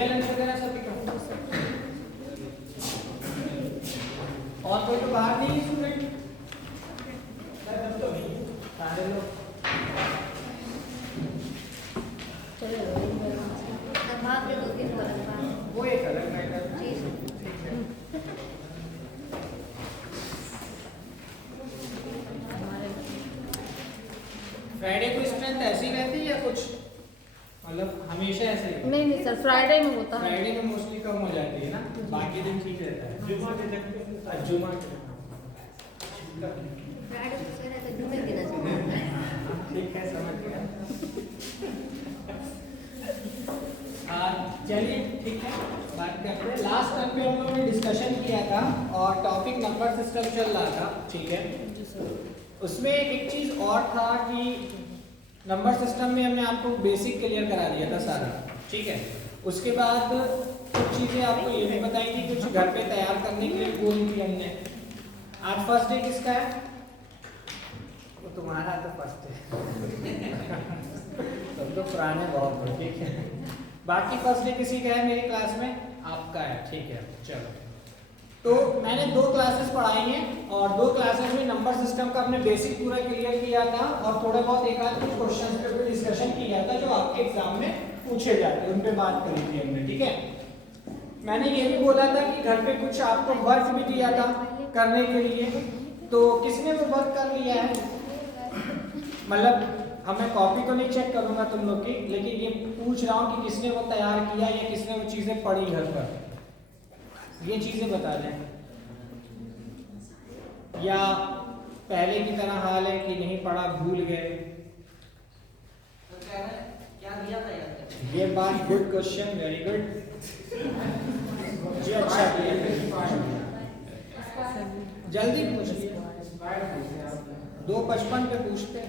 गया लंच वगैरह सभी का? और कोई तो बाहर नहीं है स्टूडेंट? सारे लोग वो एक अलग मैटर। फ्राइडे को स्ट्रेंथ ऐसी रहती है या कुछ मतलब हमेशा ऐसे ही? नहीं सर, फ्राइडे में होता है। फ्राइडे में मोस्टली कम हो जाती है ना, बाकी दिन ठीक रहता है। जुमा के ठीक है, समझ गया। चलिए ठीक है, बात करते हैं। लास्ट टाइम पे हम लोगों ने डिस्कशन किया था और टॉपिक नंबर सिस्टम चल रहा था, ठीक है। उसमें एक चीज और था कि नंबर सिस्टम में हमने आपको बेसिक क्लियर करा दिया था सारा, ठीक है। उसके बाद कुछ चीजें आपको ये भी बताई थी, कुछ घर पे तैयार करने के लिए बोली थी हमने। आज फर्स्ट डे किसका है? वो तुम्हारा तो फर्स्ट है। तुम तो पुराने बहुत हो, ठीक है। बाकी फर्स्ट डे किसी का है मेरी क्लास में? आपका है, ठीक है। चलो, तो मैंने 2 क्लासेस पढ़ाई हैं और 2 क्लासेस में नंबर सिस्टम का हमने बेसिक पूरा क्लियर किया था और थोड़े बहुत एक आध कुछ क्वेश्चंस पे भी डिस्कशन किया था जो आपके एग्जाम में पूछे जाते हैं, उन पे बात करी थी हमने, ठीक है। मैंने ये भी बोला था कि घर पे कुछ आपको वर्क भी दिया था करने के लिए, तो किसने वो वर्क कर लिया है? मतलब मैं कॉपी तो नहीं चेक करूंगा तुम लोग की, लेकिन ये पूछ रहा हूँ कि किसने वो तैयार किया या किसने वो चीजें पढ़ी घर पर, ये चीजें बता दें। या पहले की तरह हाल है कि नहीं पढ़ा, भूल गए? क्या दिया था यार? ये बात गुड क्वेश्चन, वेरी गुड जी, अच्छा किया। जल्दी पूछिए, 2:55 पे पूछते।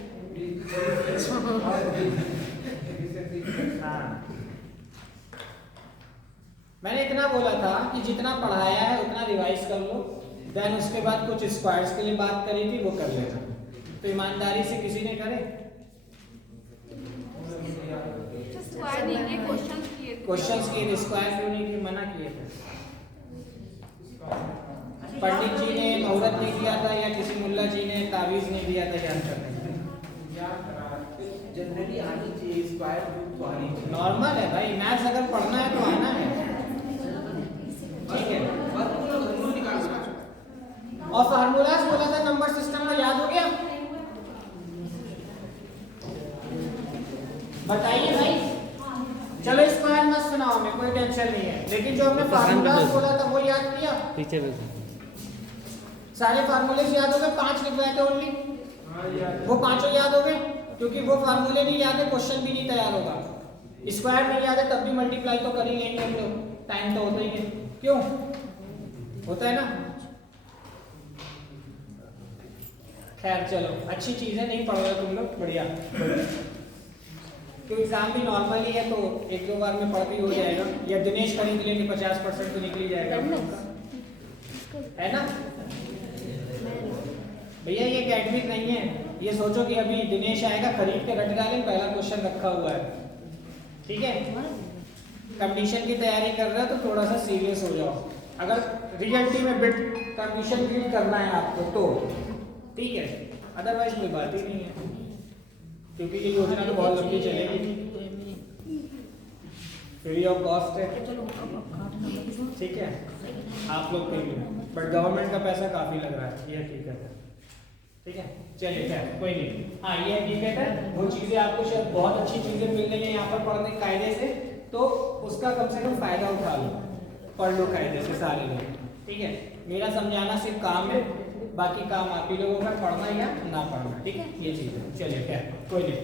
हाँ, मैंने इतना बोला था कि जितना पढ़ाया है उतना रिवाइज कर लो, देन उसके बाद कुछ स्क्वायर्स के लिए बात करी थी वो कर लेना। तो ईमानदारी से किसी ने करे? क्वेश्चंस किए, स्क्वायर क्यों नहीं किए, मना किए थे? पंडित जी ने मुहूर्त नहीं किया था या किसी मुल्ला जी ने तावीज नहीं दिया था याद करने के लिए? जनरली आनी चाहिए, स्क्वायर रूट तो आनी चाहिए। नॉर्मल है भाई, मैथ्स अगर पढ़ना है तो आना है, ठीक है। और फार्मूलाज बोला था नंबर सिस्टम का, याद हो गया? बताइए भाई। चलो स्क्वायर मत सुनाओ, हमें कोई टेंशन नहीं है, लेकिन जो हमने फार्मूलाज बोला था वो याद किया? पीछे सारे फार्मूले याद हो गए? 5 लिखवाए थे ओनली, वो 5 याद हो गए? क्योंकि वो फार्मूले नहीं याद है, क्वेश्चन भी नहीं तैयार होगा। स्क्वायर नहीं याद है तब भी मल्टीप्लाई तो कर ही लेंगे हम लोग, टाइम तो होता ही है, क्यों होता है ना। खैर चलो, अच्छी चीज है, नहीं पढ़ रहे तुम लोग, बढ़िया। तो एग्जाम भी नॉर्मल ही है, तो 1-2 बार में पढ़ भी हो जाएगा, या दिनेश खरीद लेंगे 50% तो निकल ही जाएगा, है ना भैया। ये एकेडमिक नहीं है, ये सोचो कि अभी दिनेश आएगा, खरीद के रट डालें, पहला क्वेश्चन रखा हुआ है, ठीक है। कंडीशन की तैयारी कर रहे हो तो थोड़ा सा सीरियस हो जाओ, अगर रियलिटी में बिट कंडीशन बिल्ड करना है आपको तो, ठीक है। अदरवाइज कोई बात ही नहीं है, क्योंकि ये योजना तो बहुत लंबी चलेगी, फ्री ऑफ कॉस्ट है, ठीक है आप लोग के लिए, बट गवर्नमेंट का पैसा काफी लग रहा है, ये हकीकत है, ठीक है। चलिए खैर कोई नहीं, हाँ ये हकीकत है, वो चीजें आपको शायद बहुत अच्छी चीजें मिल रही हैं यहाँ पर पढ़ने कायदे से, तो उसका कम से कम फायदा उठा लो, पढ़ लो कायदे से सारे लोग, ठीक है। मेरा समझाना सिर्फ काम है, बाकी काम आप ही लोगों का, पढ़ना या ना पढ़ना, ठीक है, ये चीज है। चलिए खैर कोई नहीं।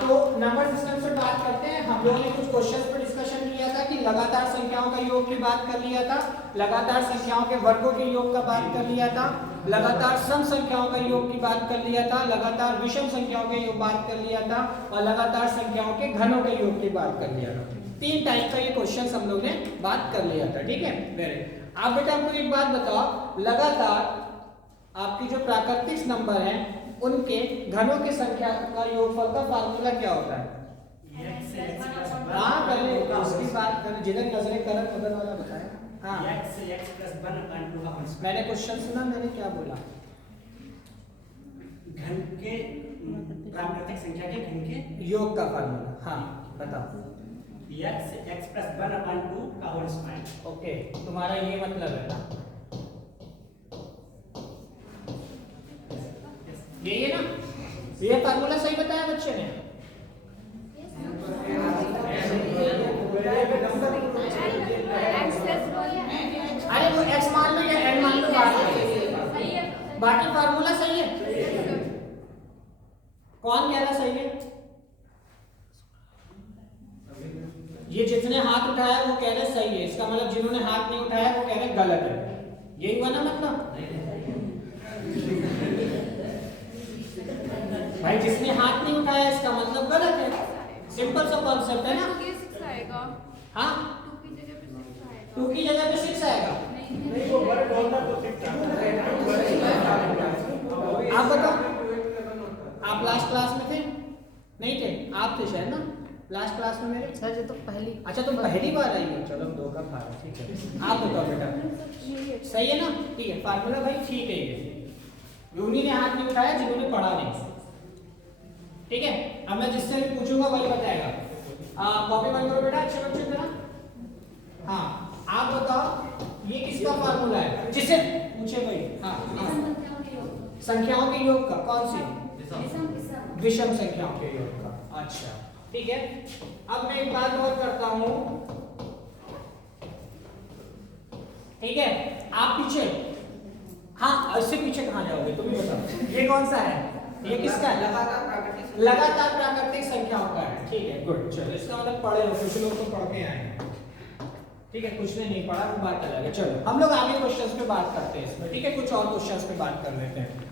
तो नंबर सिस्टम से बात करते हैं। हम लोगों ने कुछ क्वेश्चंस पर डिस्कशन किया था कि लगातार संख्याओं का योग की बात कर लिया था, लगातार संख्याओं के वर्गों के योग का बात कर लिया था, लगातार सम संख्याओं का योग की बात कर लिया था, लगातार विषम संख्याओं के योग बात कर लिया था, और लगातार संख्याओं के घनों के योग की बात कर लिया था। 3 टाइप का ये क्वेश्चन हम लोग ने बात कर लिया था, ठीक है। वेरी, आप बेटा हमको एक बात बताओ, लगातार आपकी जो प्राकृतिक नंबर है उनके घनों की संख्या का योगफल का फार्मूला क्या होता है? हाँ पहले उसकी बात मैंने जिधर नजरें करत उधर वाला बताया। हाँ x plus 1 upon 2 का होल स्क्वायर। मैंने क्वेश्चन सुना, मैंने क्या बोला? घन के प्राकृतिक संख्या के घन के योग का फार्मूला। हाँ बताओ। x plus 1 upon 2 का होल स्क्वायर। ओके तुम्हारा ये मतलब है ना, यही है ना? ये फार्मूला सही बताया बच्चे ने? अरे वो x मान लो या n मान लो, बाकी फार्मूला सही है। कौन कह रहा सही है? ये जिसने हाथ उठाया वो कह रहे सही है, इसका मतलब जिन्होंने हाथ नहीं उठाया वो कह रहे गलत है। यही हुआ ना मतलब? भाई जिसने हाथ नहीं उठाया इसका मतलब गलत है। सिंपल सा कॉन्सेप्ट है ना? हाँ 2 की जगह पे 6 आएगा। आप बताओ, आप लास्ट क्लास में थे? नहीं थे? आप थे शायद ना लास्ट क्लास में मेरे? सर ये तो पहली। अच्छा तुम पहली बार आई हो, चलो 2 का फार्मूला ठीक है। आप बताओ बेटा, सही है ना? ठीक है फार्मूला भाई ठीक है। ये उन्हीं ने हाथ नहीं उठाया जिन्होंने पढ़ा नहीं, ठीक है? अब मैं जिससे भी पूछूंगा वही बताएगा। कॉपी बंद करो बेटा अच्छे बच्चे मेरा। हाँ आप बताओ ये किसका फार्मूला है? जिसे पूछे भाई। हाँ संख्याओं के योग का। कौन सी? विषम संख्याओं के योग का। अच्छा ठीक है। अब मैं एक बात और करता हूं, ठीक है? आप पीछे, हाँ इससे पीछे कहां जाओगे तुम ही बताओ। ये कौन सा है? ये किसका है? लगातार प्राकृतिक संख्याओं का है। ठीक है गुड। चलो इसका मतलब पढ़े हो, कुछ लोग तो पढ़ के आए हैं, ठीक है? कुछ ने नहीं पढ़ा वो बात अलग है। चलो हम लोग आगे क्वेश्चंस पे बात करते हैं इसमें, ठीक है? कुछ और क्वेश्चंस पे बात कर लेते हैं।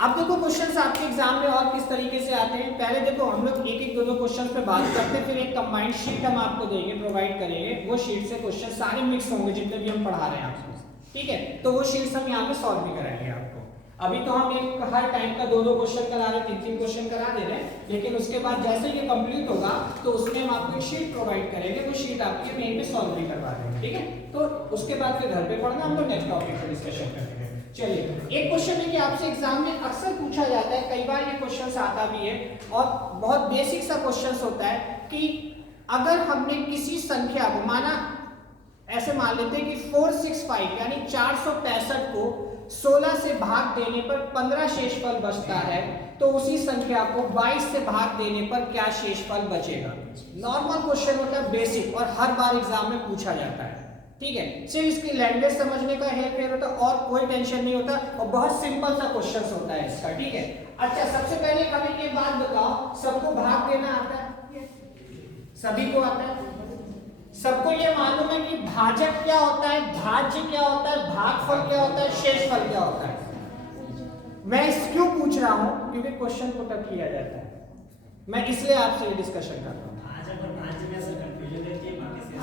अब देखो क्वेश्चंस आपके एग्जाम में और किस तरीके से आते हैं। पहले देखो हम लोग एक एक दो क्वेश्चन पे बात करते हैं, फिर एक कंबाइंड शीट हम आपको देंगे, प्रोवाइड करेंगे। वो शीट से क्वेश्चन सारे मिक्स होंगे जितने भी हम पढ़ा रहे हैं आपको, ठीक है? तो वो शीट्स हम यहाँ पे सॉल्व भी कराएंगे आपको। अभी तो हम एक हर टाइम का 2-2 क्वेश्चन करा रहे हैं, 3-3 क्वेश्चन करा दे रहे हैं, लेकिन उसके बाद जैसे ये कंप्लीट होगा तो उसमें हम आपको एक शीट प्रोवाइड करेंगे, वो शीट आपकी यहीं पे सॉल्व भी करवा देंगे, ठीक है? तो उसके बाद फिर घर पे पढ़ना, हम लोग नेक्स्ट टॉपिक पर डिस्कशन करेंगे। चलिए एक क्वेश्चन है कि आपसे एग्जाम में अक्सर पूछा जाता है, कई बार ये क्वेश्चन आता भी है और बहुत बेसिक सा क्वेश्चन होता है कि अगर हमने किसी संख्या को माना, ऐसे मान लेते हैं कि 465 यानी 465 को 16 से भाग देने पर 15 शेषफल बचता है, तो उसी संख्या को 22 से भाग देने पर क्या शेषफल बचेगा? नॉर्मल क्वेश्चन होता है, बेसिक, और हर बार एग्जाम में पूछा जाता है, ठीक है? सिर्फ इसकी लैंग्वेज समझने का है फिर होता और कोई टेंशन नहीं होता, और बहुत सिंपल सा क्वेश्चन होता है इसका, ठीक है? अच्छा सबसे पहले हमें एक बात बताओ, सबको भाग देना आता है? सभी को आता है? सबको ये मालूम है कि भाजक क्या होता है, भाज्य क्या होता है, भागफल क्या होता है, शेषफल क्या होता है? मैं इस क्यों पूछ रहा हूं? क्योंकि क्वेश्चन को टफ किया जाता है, मैं इसलिए आपसे ये डिस्कशन कर रहा हूं।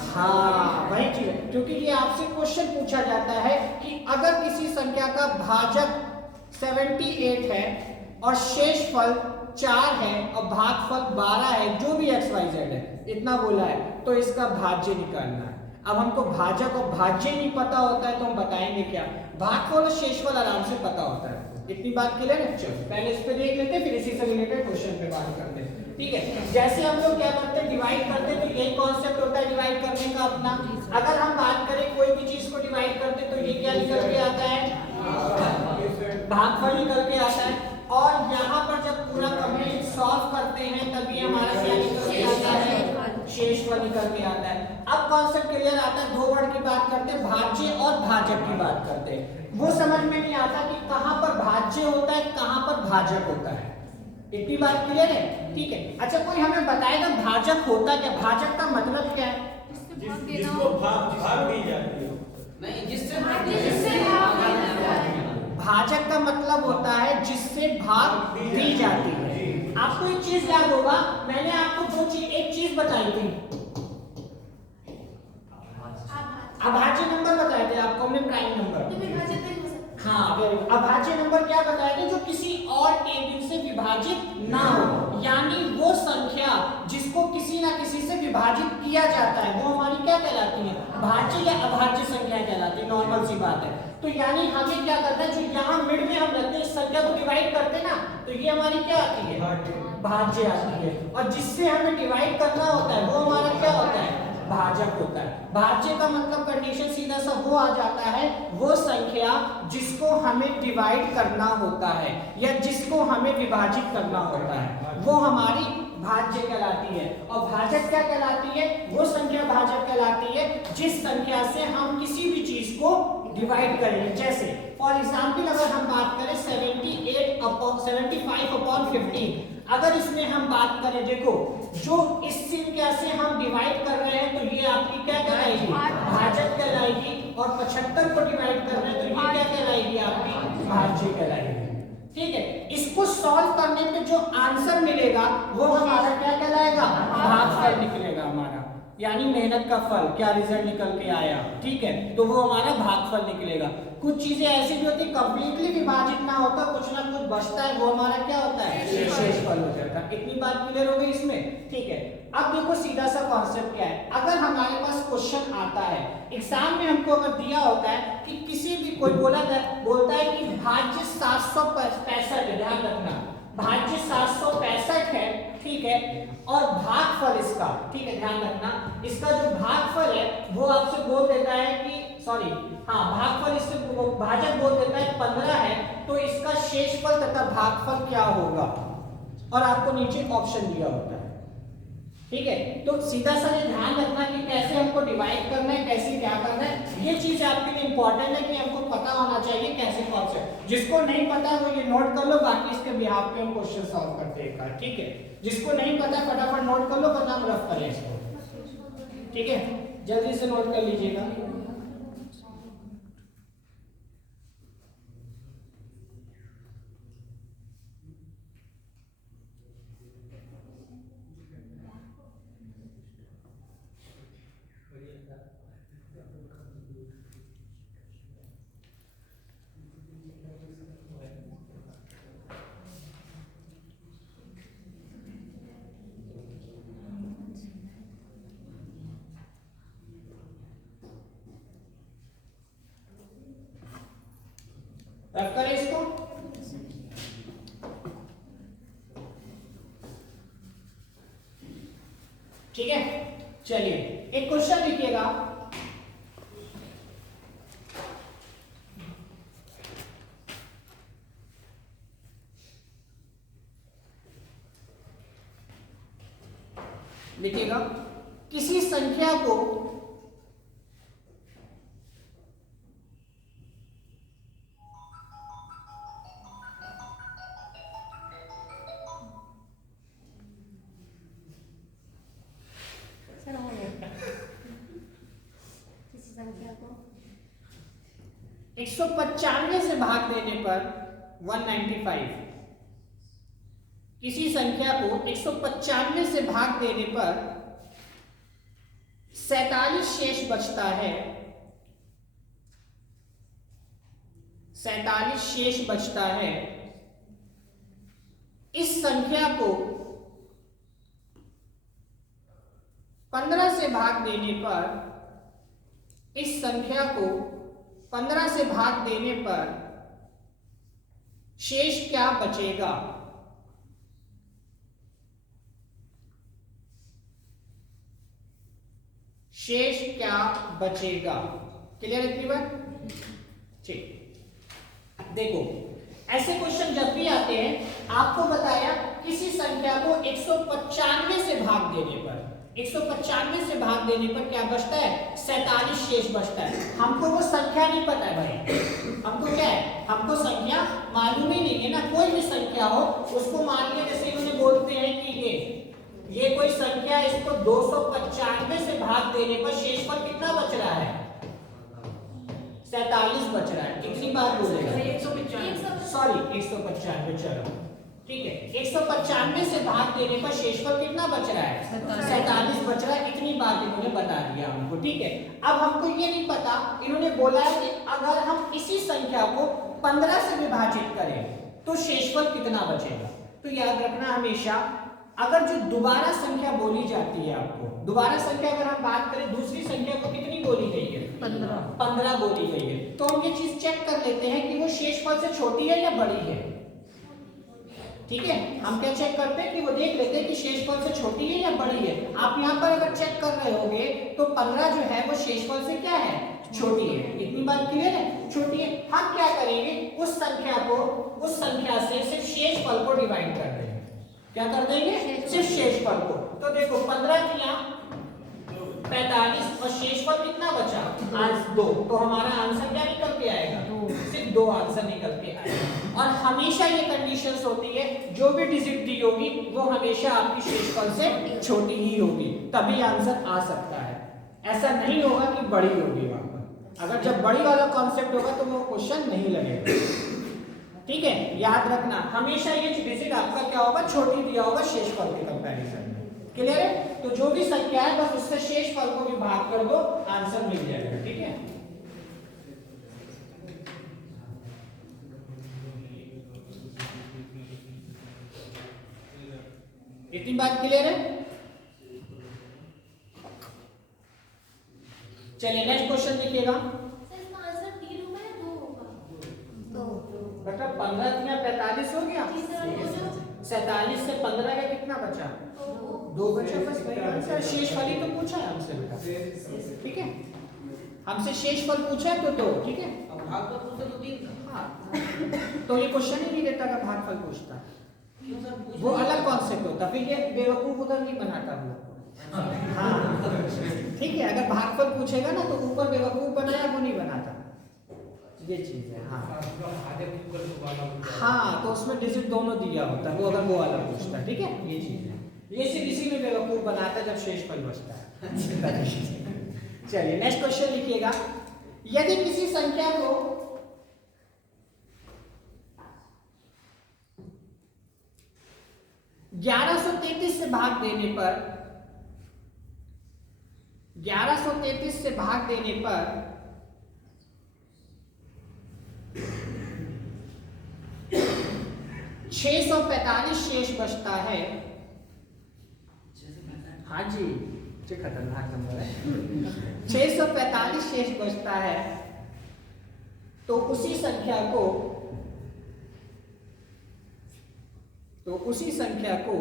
हाँ वही चीज है, क्योंकि ये आपसे क्वेश्चन पूछा जाता है कि अगर किसी संख्या का भाजक 78 है और शेषफल 4 है और भागफल 12 है, जो भी XYZ है, इतना बोला है, तो इसका भाज्य निकालना है। अब हमको भाजक और भाज्य नहीं पता होता है तो हम बताएंगे क्या? भागफल और शेषफल आराम से पता होता है। इतनी बात क्लियर है? चलो पहले इस पे देख लेते हैं, फिर इसी से रिलेटेड क्वेश्चन पे बात करते हैं, ठीक है? जैसे हम लोग क्या करते हैं, डिवाइड करते हैं, तो यही कॉन्सेप्ट होता है डिवाइड करने का अपना। अगर हम बात करें कोई भी चीज को डिवाइड करते तो ये क्या निकल के आता है? भागफल निकल के आता है। और यहाँ पर जब पूरा कंप्लीट सॉल्व करते हैं तभी हमारा क्या निकल के आता है? शेषफल निकल के आता है। अब कॉन्सेप्ट क्लियर आता है, 2 वर्ड की बात करते हैं, भाज्य और भाजक की बात करते हैं। वो समझ में नहीं आता कि कहां पर भाज्य होता है, कहां पर भाजक होता है। इतनी बात क्लियर है? ठीक है। अच्छा कोई हमें बताएगा भाजक होता क्या? भाजक का मतलब क्या है? जिसको भाग दी जाती है, नहीं जिससे भाजक का मतलब होता है जिससे भाग दी जाती है। आपको एक चीज याद होगा, मैंने आपको एक चीज बताई थी, अभाज्य नंबर बताए थे आपको हमने, प्राइम नंबर। हाँ अभाज्य नंबर क्या बताए थे? जो किसी और टेबल से विभाजित ना हो, यानी वो संख्या जिसको किसी ना किसी से विभाजित किया जाता है वो हमारी क्या कहलाती है, भाज्य या अभाज्य संख्या कहलाती है। नॉर्मल सी बात है। तो यानी हमें क्या करना है, जो यहाँ मिड में हम रखते हैं इस संख्या को डिवाइड करते हैं ना, तो ये हमारी क्या आती है, भाज्य आती है। और जिससे हमें डिवाइड करना होता है वो हमारा क्या होता है, भाजक होता है। भाज्य का मतलब कंडीशन सीधा सा वो आ जाता है, वो संख्या जिसको हमें डिवाइड करना होता है या जिसको हमें विभाजित करना होता है वो हमारी भाज्य कहलाती है। और भाजक क्या कहलाती है, वो संख्या भाजक कहलाती है जिस संख्या से हम किसी भी चीज को डिवाइड करेंगे। जैसे फॉर एग्जाम्पल अगर हम बात करें 75/15, अगर इसमें हम बात करें, देखो जो इस संख्या से हम डिवाइड कर रहे हैं तो ये आपकी क्या कहलाएगी, भाजक कहलाएगी। और 75 को डिवाइड कर रहे हैं तो ये क्या कहलाएगी, आपकी भाज्य कहलाएगी। ठीक है, इसको सॉल्व करने पे जो आंसर मिलेगा वो हमारा क्या कहलाएगा, भागफल निकलेगा हमारा, यानी मेहनत का फल, क्या रिजल्ट निकल के आया। ठीक है, तो वो हमारा भागफल निकलेगा। कुछ चीजें ऐसी भी होती है कंप्लीटली विभाजित ना होता, कुछ ना कुछ बचता है, वो हमारा क्या होता है, शेषफल हो जाता है। इतनी बात क्लियर हो गई इसमें। ठीक है, अब देखो सीधा सा कॉन्सेप्ट क्या है। अगर हमारे पास क्वेश्चन आता है एग्जाम में, हमको अगर दिया होता है कि किसी भी कोई बोलता है कि भाज्य 765 है, ध्यान रखना भाज्य 765 है, ठीक है, और भागफल इसका, ठीक है ध्यान रखना, इसका जो भागफल है वो आपसे बोल देता है कि भागफल इससे भाजक बोल देता है 15 है, तो इसका शेषफल तथा भागफल क्या होगा, और आपको नीचे ऑप्शन दिया होता है। ठीक है, तो सीधा सा ये ध्यान रखना कि कैसे हमको डिवाइड करना है, कैसे क्या करना है, ये चीज आपके लिए इंपॉर्टेंट है कि हमको पता होना चाहिए कैसे कॉन्सेप्ट। जिसको नहीं पता वो ये नोट कर लो, बाकी इसके बिहाफ पे हम क्वेश्चन सॉल्व करते हैं एक बार। ठीक है, जिसको नहीं पता फटाफट नोट कर लो, वरना हम रफ करें इसको। ठीक है, जल्दी से नोट कर लीजिएगा। रफ करें इसको। ठीक है, चलिए एक क्वेश्चन लिखिएगा। लिखिएगा, किसी संख्या को किसी संख्या को 195 से भाग देने पर 195, किसी संख्या को 195 से भाग देने पर 47 शेष बचता है, 47 शेष बचता है। इस संख्या को 15 से भाग देने पर, इस संख्या को 15 से भाग देने पर शेष क्या बचेगा? शेष क्या बचेगा? क्लियर है इतनी बात? ठीक, देखो ऐसे क्वेश्चन जब भी आते हैं, आपको बताया किसी संख्या को 195 से भाग देने पर, 195 से भाग देने पर क्या बचता है? 47 शेष बचता है। हमको वो संख्या नहीं पता है भाई, हमको क्या है, हमको संख्या मालूम ही नहीं है ना। कोई भी संख्या हो उसको मान के, जैसे उन्हें बोलते हैं कि ये कोई संख्या, इसको 295 से भाग देने पर शेषफल कितना बच रहा है? 47 बच रहा है। कितनी बार बोलेगा? 195, चलो ठीक है, 195 से भाग देने पर शेषफल कितना बच रहा है? 47 बच रहा है। इतनी बात इन्होंने बता दिया हमको। ठीक है, अब हमको ये नहीं पता, इन्होंने बोला है कि अगर हम इसी संख्या को 15 से विभाजित करें तो शेषफल कितना बचेगा। तो याद रखना हमेशा, अगर जो दोबारा संख्या बोली जाती है आपको, दोबारा संख्या अगर हम बात करें, दूसरी संख्या को कितनी बोली गई है? 15 बोली गई है। तो हम ये चीज चेक कर लेते हैं कि वो शेषफल से छोटी है या बड़ी है। ठीक है, हम क्या चेक करते हैं कि वो देख लेते हैं कि शेषफल से छोटी है या बड़ी है। आप यहाँ पर अगर चेक कर रहे होगे तो 15 जो है वो शेषफल से क्या है? छोटी है। इतनी बात क्लियर है? छोटी है। हम क्या करेंगे, उस संख्या से सिर्फ शेषफल को डिवाइड कर देंगे। क्या कर देंगे? सिर्फ शेषफल को। तो देखो 15 किया 45 और शेषफल कितना बचा? आज 2। तो हमारा आंसर क्या निकल के आएगा? सिर्फ 2 आंसर निकल के आएगा। और हमेशा ये कंडीशंस होती है, जो भी डिजिट दी होगी वो हमेशा आपकी शेषफल से छोटी ही होगी, तभी आंसर आ सकता है। ऐसा नहीं होगा कि बड़ी होगी वहां पर। अगर जब बड़ी वाला कॉन्सेप्ट होगा तो वो क्वेश्चन नहीं लगेगा। ठीक है, याद रखना हमेशा ये डिजिट आपका क्या होगा? छोटी दिया होगा शेषफल के कंपैरिजन में। क्लियर है? तो जो भी संख्या है बस उससे शेषफल को भी भाग कर दो, आंसर मिल जाएगा। ठीक है, इतनी बात क्लियर है? चलिए नेक्स्ट क्वेश्चन देखिएगा। बेटा 15 या 45 हो गया, 47 से 15 का कितना बचा? 2 बचा। बस वही आंसर। शेषफल ही तो पूछा है हमसे बेटा। ठीक है, हमसे शेषफल पूछा है तो 2। ठीक है, अब भागफल पूछा तो 3 था। हाँ, तो ये क्वेश्चन ही नहीं देता का भागफल पूछता, क्यों सर? पूछ वो अलग कॉन्सेप्ट होता, फिर ये बेवकूफ उधर नहीं बनाता हुआ। हाँ ठीक है, अगर भागफल पूछेगा ना तो ऊपर बेवकूफ बनाया, वो नहीं बनाता। ये चीज है। हाँ हाँ, तो उसमें डिजिट दोनों दिया होता है, वो अगर वो वाला पूछता है। ठीक है, ये चीज है। ये सिर्फ इसी में बेवकूफ बनाता है जब शेषफल बचता है। चलिए नेक्स्ट क्वेश्चन लिखिएगा। यदि किसी संख्या को (1133) से भाग देने पर 1133 से भाग देने पर 645 शेष बचता है। हाँ जी, ये खतरनाक नंबर है। 645 शेष बचता है, तो उसी संख्या को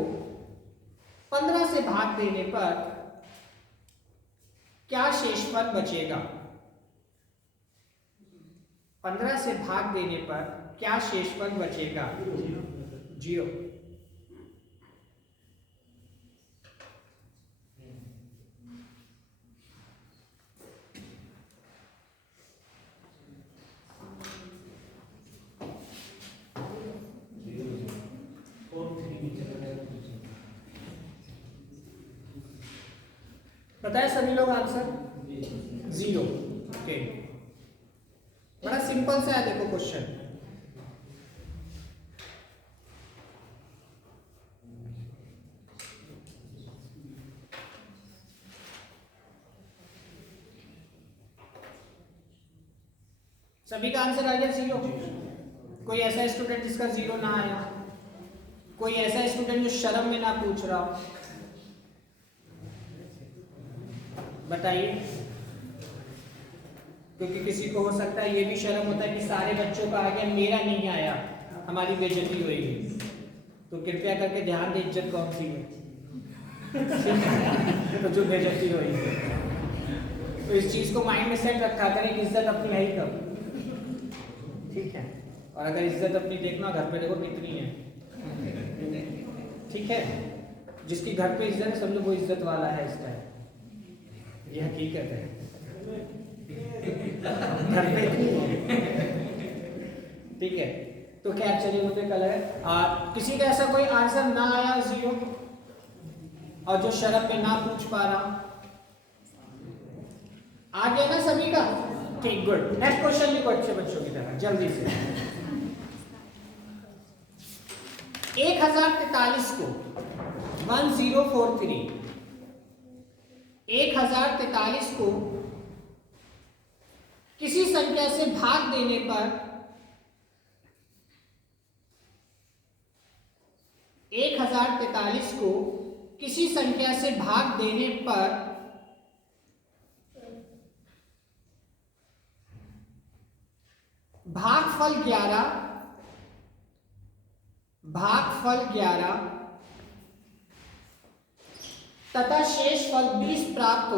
15 से भाग देने पर क्या शेषफल बचेगा? 15 से भाग देने पर क्या शेषफल बचेगा? 0। बताए सभी लोग आंसर? 0। ओके, बड़ा सिंपल सा है। देखो क्वेश्चन, सभी का आंसर आ गया 0। कोई ऐसा स्टूडेंट जिसका 0 ना आया? कोई ऐसा स्टूडेंट जो शर्म में ना पूछ रहा हो? बताइए, क्योंकि किसी को हो सकता है ये भी शर्म होता है कि सारे बच्चों का आ गया, मेरा नहीं आया, हमारी बेइज्जती होगी। तो कृपया करके ध्यान दे, इज्जत कौन सी है? तो जो बेइज्जती होगी, तो इस चीज को माइंड में सेट रखा करें कि इज्जत अपनी है ही कब। ठीक है, और अगर इज्जत अपनी देखना घर पे देखो कितनी है। ठीक है, जिसकी घर पे इज्जत है समझो वो इज्जत वाला है इस टाइम। ये हकीकत है, घर पे इतनी है। ठीक है, तो क्या चलिए वो पे कल है। किसी का ऐसा कोई आंसर ना आया 0 और जो शर्म में ना पूछ पा रहा? आ गया ना सभी का? ठीक, गुड। नेक्स्ट क्वेश्चन लिखो अच्छे बच्चों की तरह जल्दी से। 1043 को 1043 1043 को किसी संख्या से भाग देने पर 1043 को किसी संख्या से भाग देने पर भागफल 11 तथा शेषफल 20 प्राप्त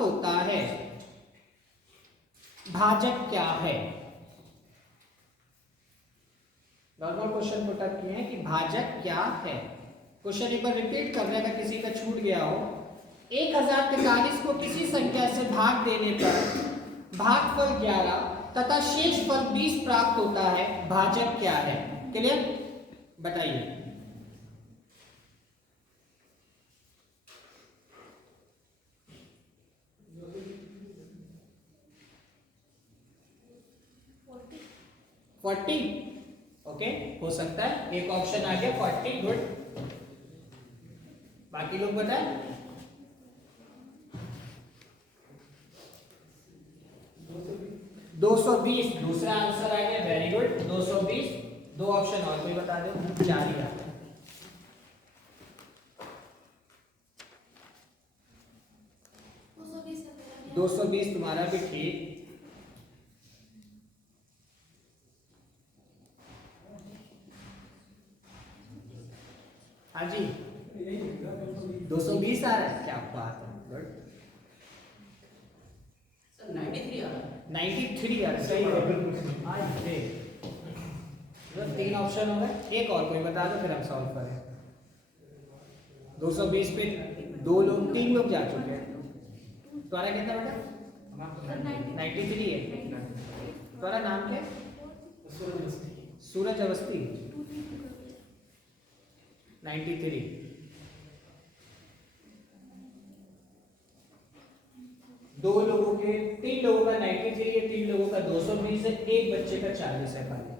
होता है, भाजक क्या है? नॉर्मल क्वेश्चन पुट अप किए हैं कि भाजक क्या है। क्वेश्चन एक बार रिपीट करने का, किसी का छूट गया हो। 1043 को किसी संख्या से भाग देने पर भागफल 11 तथा शेषफल 20 प्राप्त होता है, भाजक क्या है? क्लियर? बताइए। फोर्टी ओके, हो सकता है। एक ऑप्शन आ गया 40, गुड। बाकी लोग बताएं। 220 दूसरा आंसर आ गया, वेरी गुड। 220, दो ऑप्शन और कोई बता दो। 4 ही आता है। 220 तुम्हारा भी ठीक। हाँ जी, 220 आ रहा है, क्या बात है, गुड। 93 आ रहा है। 93 आ रहा है, सही है। आज 3 ऑप्शन हो गए, एक और कोई बता दो, फिर हम सॉल्व करें। 220 पे 3 लोग जा चुके हैं। तुम्हारा कितना बेटा? 93 है। तुम्हारा नाम क्या है? सूरज अवस्थी। 93। दो लोगों के, 3 लोगों का 93 है, 3 लोगों का 220 है, एक बच्चे का 40 है खाली।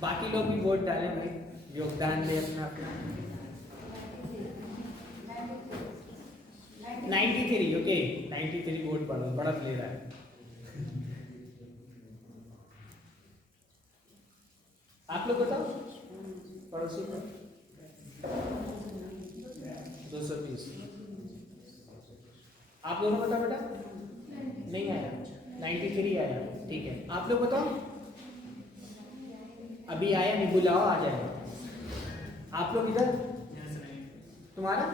बाकी लोग भी वोट डालें भाई, योगदान दे अपना अपना। 93 ओके, 93 वोट बढ़त ले रहा है। आप लोग बताओ पड़ोसी को। 220। आप दोनों बताओ बेटा। नहीं आया, 93 आया, ठीक है। आप लोग बताओ। अभी आया नहीं, बुलाओ आ जाएगा। आप लोग इधर, तुम्हारा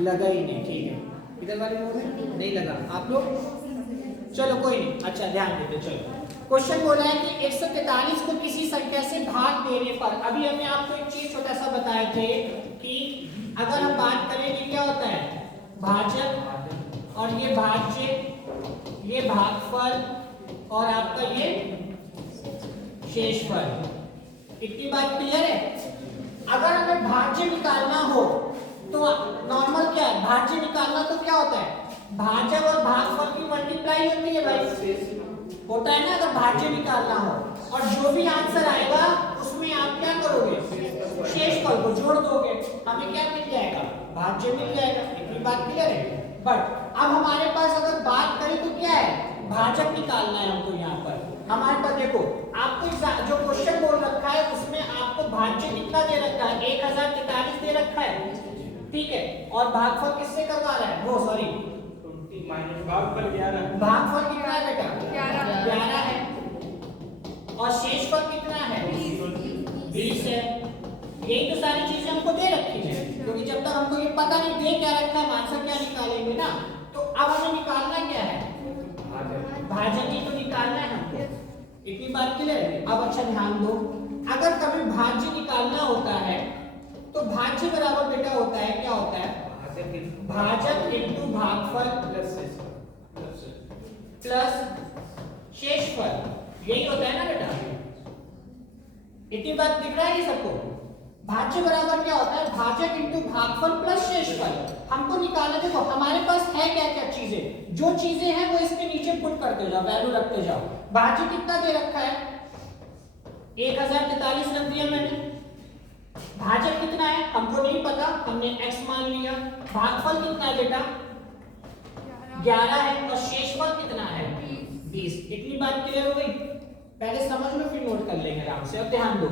लगा ही नहीं, ठीक है। इधर वाले लोग नहीं लगा। आप लोग चलो कोई नहीं, अच्छा ध्यान देते। चलो क्वेश्चन बोला है कि 143 को किसी संख्या से भाग देने पर, अभी हमने आपको एक चीज छोटा सा बताए थे कि अगर हम बात करें कि क्या होता है भाजक, और ये भाज्य, ये भागफल, और आपका ये शेषफल। इतनी बात क्लियर है? अगर हमें भाज्य निकालना हो तो नॉर्मल क्या है, भाज्य निकालना तो क्या होता है, भाजक और भागफल की मल्टीप्लाई होती है भाई, होता है ना। अगर भाज्य निकालना हो, और जो भी आंसर आएगा उसमें आप क्या करोगे, शेषफल को जोड़ दोगे, हमें क्या मिल जाएगा, भाज्य मिल जाएगा। इतनी बात क्लियर है? बट अब हमारे पास अगर बात करें तो क्या है, भाजक निकालना है हमको। यहाँ पर हमारे पास देखो, आपको जो क्वेश्चन बोल रखा है उसमें आपको भाज्य कितना दे रखा है, 1043 दे रखा है, ठीक है। और भागफल किससे करवा रहा है, वो सॉरी भागफल 11। भागफल कितना है बेटा, 11 है। और शेषफल कितना है, 20 है। यही तो सारी चीजें हमको दे रखी है, क्योंकि जब तक हमको ये पता नहीं दे क्या रखा है, आंसर क्या निकालेंगे ना। तो अब हमें निकालना क्या है, भाजक ही तो निकालना है हमको। इतनी बात क्लियर है? अब अच्छा ध्यान दो, अगर कभी भाज्य निकालना होता है तो भाज्य बराबर बेटा होता है, क्या होता है, भाजक इंटू भागफल प्लस शेषफल, यही होता है ना बेटा। इतनी बात दिख रहा है ये सबको? भाज्य बराबर क्या होता है, भाजक इंटू भागफल प्लस शेषफल। हमको निकालना, देखो हमारे पास है क्या क्या चीजें, जो चीजें हैं वो इसके नीचे पुट करते जाओ, वैल्यू रखते जाओ। भाज्य कितना दे रखा है, 1043 रख दिया मैंने। भाजक कितना है हमको नहीं पता, हमने x मान लिया। भागफल कितना है बेटा, 11 है। और शेषफल कितना है, 20। इतनी बात क्लियर हो गई? पहले समझ लो फिर नोट कर लेंगे आराम से। अब ध्यान दो,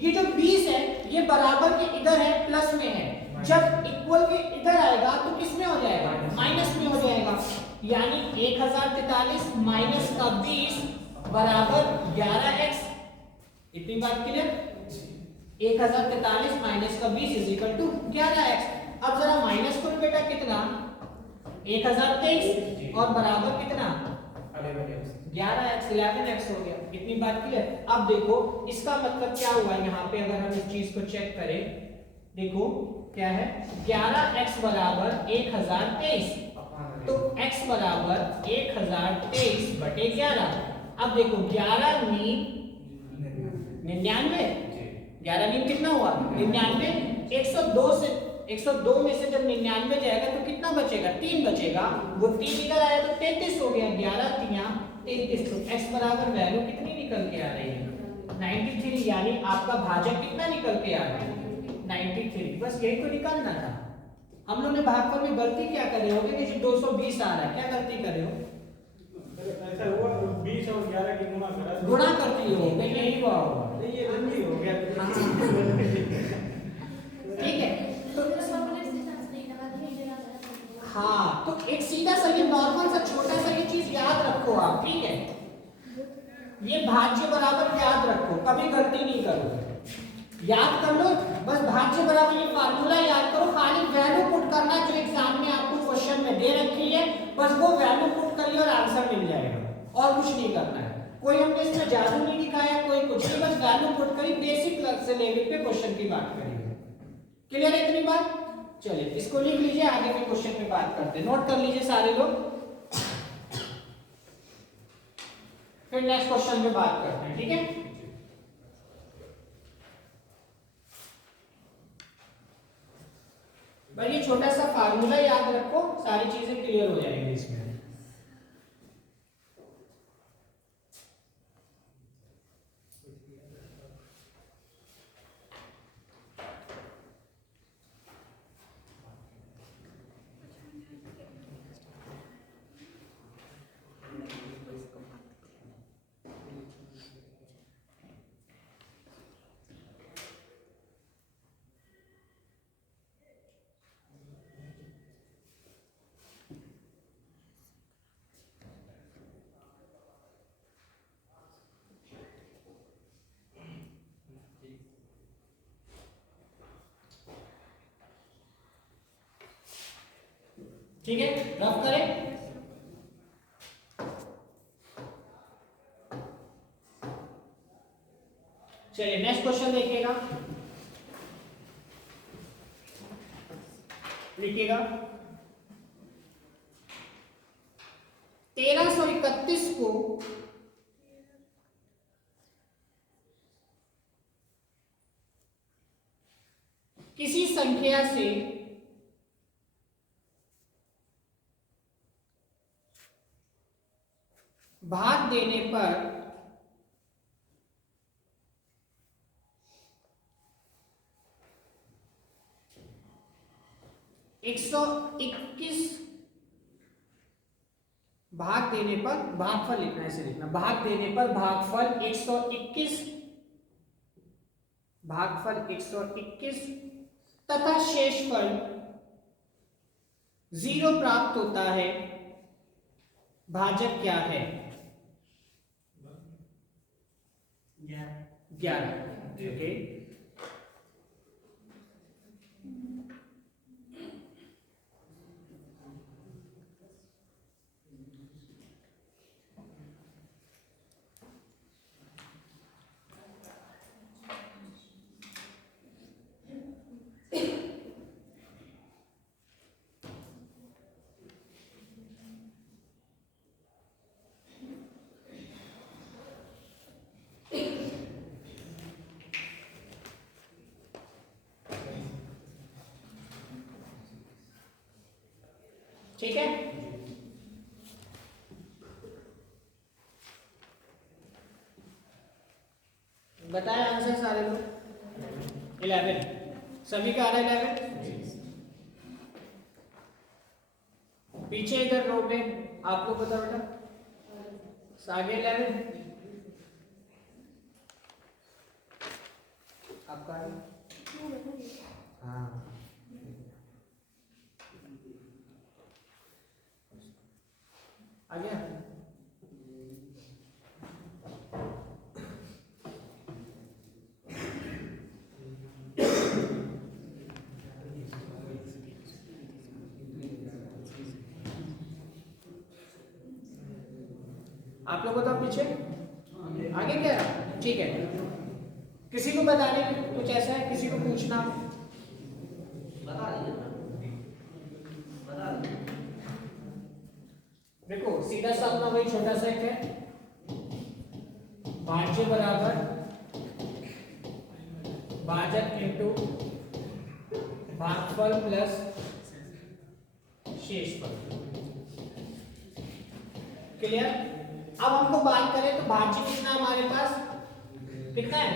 ये जो 20 है ये बराबर के इधर है, प्लस में है, जब इक्वल के इधर आएगा तो किस में हो जाएगा, माइनस में हो जाएगा। यानी 1043 माइनस का 20 बराबर 11x। इतनी बात क्लियर। 1043 माइनस का 20 इज इक्वल टू 11x। अब जरा माइनस करो बेटा, कितना 1023 और बराबर कितना 11x, 11x हो गया। इतनी बात क्लियर। अब देखो इसका मतलब क्या हुआ यहाँ पे, अगर हम इस चीज को चेक करें, देखो क्या है, 11x बराबर 1023, तो x बराबर 1023 बटे 11। अब देखो 11 मीन 99, 11 मीन कितना हुआ 99। 102 से 102 में से जब 99 जाएगा तो कितना बचेगा, 3 बचेगा। वो 3 इधर आया तो 33 हो गया, 11 3 33। तो x बराबर वैल्यू कितनी निकल के आ रही है, 93। यानी आपका भाजक कितना निकल के आ रहा है, 93। बस यही तो निकालना था। हम लोग ने भागफल में गलती क्या करे होगे कि जो 220 आ रहा है, क्या गलती करे हो, ऐसा हुआ 20 और 11 की गुणा करती हो, यही हुआ होगा। ये गलती हो गया। ठीक है, हाँ तो एक सीधा सा ये नॉर्मल सा छोटा सा ये चीज याद रखो आप, ठीक है। ये भाज्य बराबर याद रखो, कभी गलती नहीं करो, याद कर लो बस। भाज्य बराबर ये फार्मूला याद करो, खाली वैल्यू पुट करना जो एग्जाम में आपको क्वेश्चन में दे रखी है, बस वो वैल्यू पुट करिए और आंसर मिल जाएगा, और कुछ नहीं करना है। कोई हमने इसमें जादू नहीं दिखाया, कोई कुछ नहीं, बस वैल्यू पुट करी, बेसिक से लेवल पे क्वेश्चन की बात करेंगे। क्लियर है इतनी बात। चलिए इसको लिख लीजिए, आगे के क्वेश्चन पे बात करते हैं। नोट कर लीजिए सारे लोग, फिर नेक्स्ट क्वेश्चन पे बात करते हैं, ठीक है। भाई ये छोटा सा फार्मूला याद रखो, सारी चीजें क्लियर हो जाएंगी इसमें। ठीक है, रफ करें। चलिए नेक्स्ट क्वेश्चन देखिएगा, लिखिएगा। 1331 को किसी संख्या से भाग देने पर भाग देने पर भागफल लिखना है, ऐसे लिखना, भाग देने पर भागफल 121, भागफल 121 तथा शेषफल 0 प्राप्त होता है, भाजक क्या है, 11। ओके, ठीक है। बताए आंसर सारे लोग। 11 सभी का आ रहा है 11। पीछे इधर रो में आप लोग बता बेटा, आगे 11 हाँ आ गया। आप लोगों को तो पीछे आगे क्या है? ठीक है, किसी को बताने में कुछ ऐसा है, किसी को पूछना? देखो सीधा सा अपना वही छोटा सा एक है, भाज्य बराबर भाजक इंटू भागफल प्लस शेषफल। क्लियर? अब हमको बात करें तो भाज्य कितना हमारे पास, कितना है?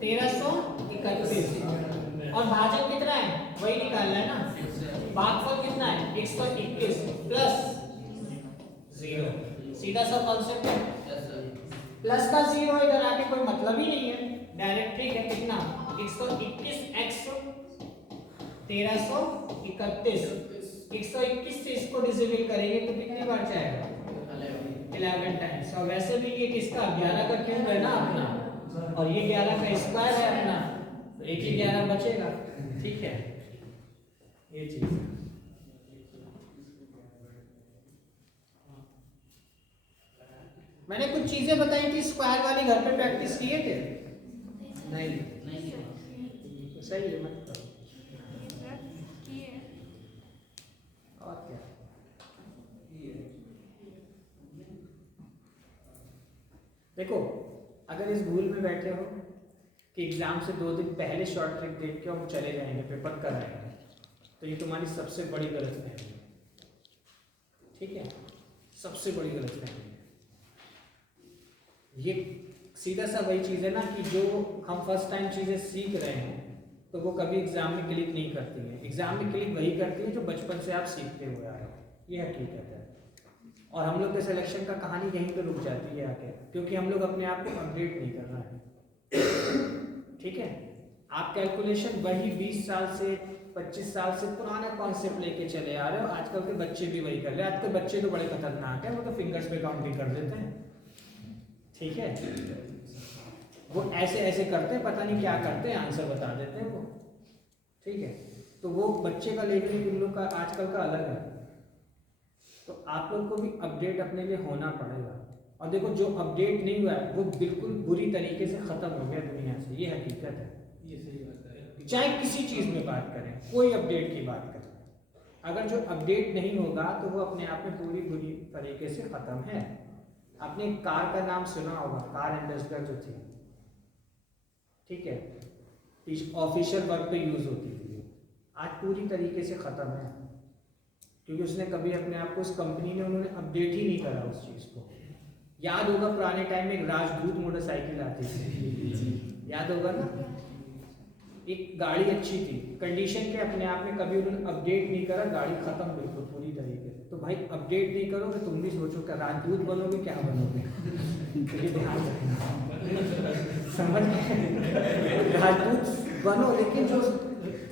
1331। और भाजक कितना है वही निकालना है ना। भागफल कितना है? 121 प्लस 0। सीधा सा कॉन्सेप्ट है। प्लस का 0 इधर आके कोई मतलब ही नहीं है, डायरेक्ट ठीक है। कितना? 121x 1331। 121 से इसको डिविजिबल करेंगे तो कितनी बार जाएगा? 11 टाइम्स। और वैसे भी ये किसका 11 का क्यूब है ना अपना, और ये 11 का स्क्वायर है अपना, तो एक ही 11 बचेगा। ठीक है, ये चीज मैंने कुछ चीजें बताई थी स्क्वायर वाली, घर पे प्रैक्टिस किए थे? नहीं तो सही है, मत करो। और क्या? देखो अगर इस भूल में बैठे हो कि एग्जाम से 2 दिन पहले शॉर्ट ट्रिक देख के हम चले जाएंगे, पेपर कराएंगे, तो ये तुम्हारी सबसे बड़ी गलतफहमी है। ठीक है, सबसे बड़ी गलतफहमी है ये। सीधा सा वही चीज़ है ना कि जो हम फर्स्ट टाइम चीज़ें सीख रहे हैं तो वो कभी एग्जाम में क्लिक नहीं करती है। एग्जाम में क्लिक वही करती है जो बचपन से आप सीखते हुए आए हो, ये हकीकत है। और हम लोग के सिलेक्शन का कहानी यहीं पे रुक जाती है आके, क्योंकि हम लोग अपने आप को अपडेट नहीं कर रहे हैं। ठीक है, आप कैलकुलेशन वही 20 साल से 25 साल से पुराना कॉन्सेप्ट लेके चले आ रहे हो। आजकल के बच्चे भी वही कर रहे हैं। आजकल बच्चे तो बड़े खतरनाक है, वो तो फिंगर्स पे काउंटिंग कर देते हैं। ठीक है, वो ऐसे ऐसे करते हैं, पता नहीं क्या करते हैं, आंसर बता देते हैं वो। ठीक है, तो वो बच्चे का लेवल उन लोग का आजकल का अलग है। तो आप लोग को भी अपडेट अपने लिए होना पड़ेगा। और देखो जो अपडेट नहीं हुआ है वो बिल्कुल बुरी तरीके से खत्म हो गया दुनिया से, ये हकीकत है। ये सही बात है। चाहे किसी चीज में बात करें, कोई अपडेट की बात करें, अगर जो अपडेट नहीं होगा तो वो अपने आप में पूरी बुरी तरीके से खत्म है। आपने कार का नाम सुना होगा, कार एम्बेसडर जो थी, ठीक है, ऑफिशियल वर्क पे यूज होती थी, आज पूरी तरीके से खत्म है, क्योंकि उसने कभी अपने आप को, उस कंपनी ने उन्होंने अपडेट ही नहीं करा उस चीज़ को। याद होगा पुराने टाइम में एक राजदूत मोटरसाइकिल आती थी, याद होगा ना, एक गाड़ी अच्छी थी, कंडीशन के अपने आप में कभी उन्होंने अपडेट नहीं करा, गाड़ी खत्म बिल्कुल पूरी तरीके से। तो भाई अपडेट नहीं करोगे तुम भी सोचो क्या राजदूत बनोगे, क्या बनोगे, तो ये ध्यान रखना, समझ गए? राजदूत बनो लेकिन जो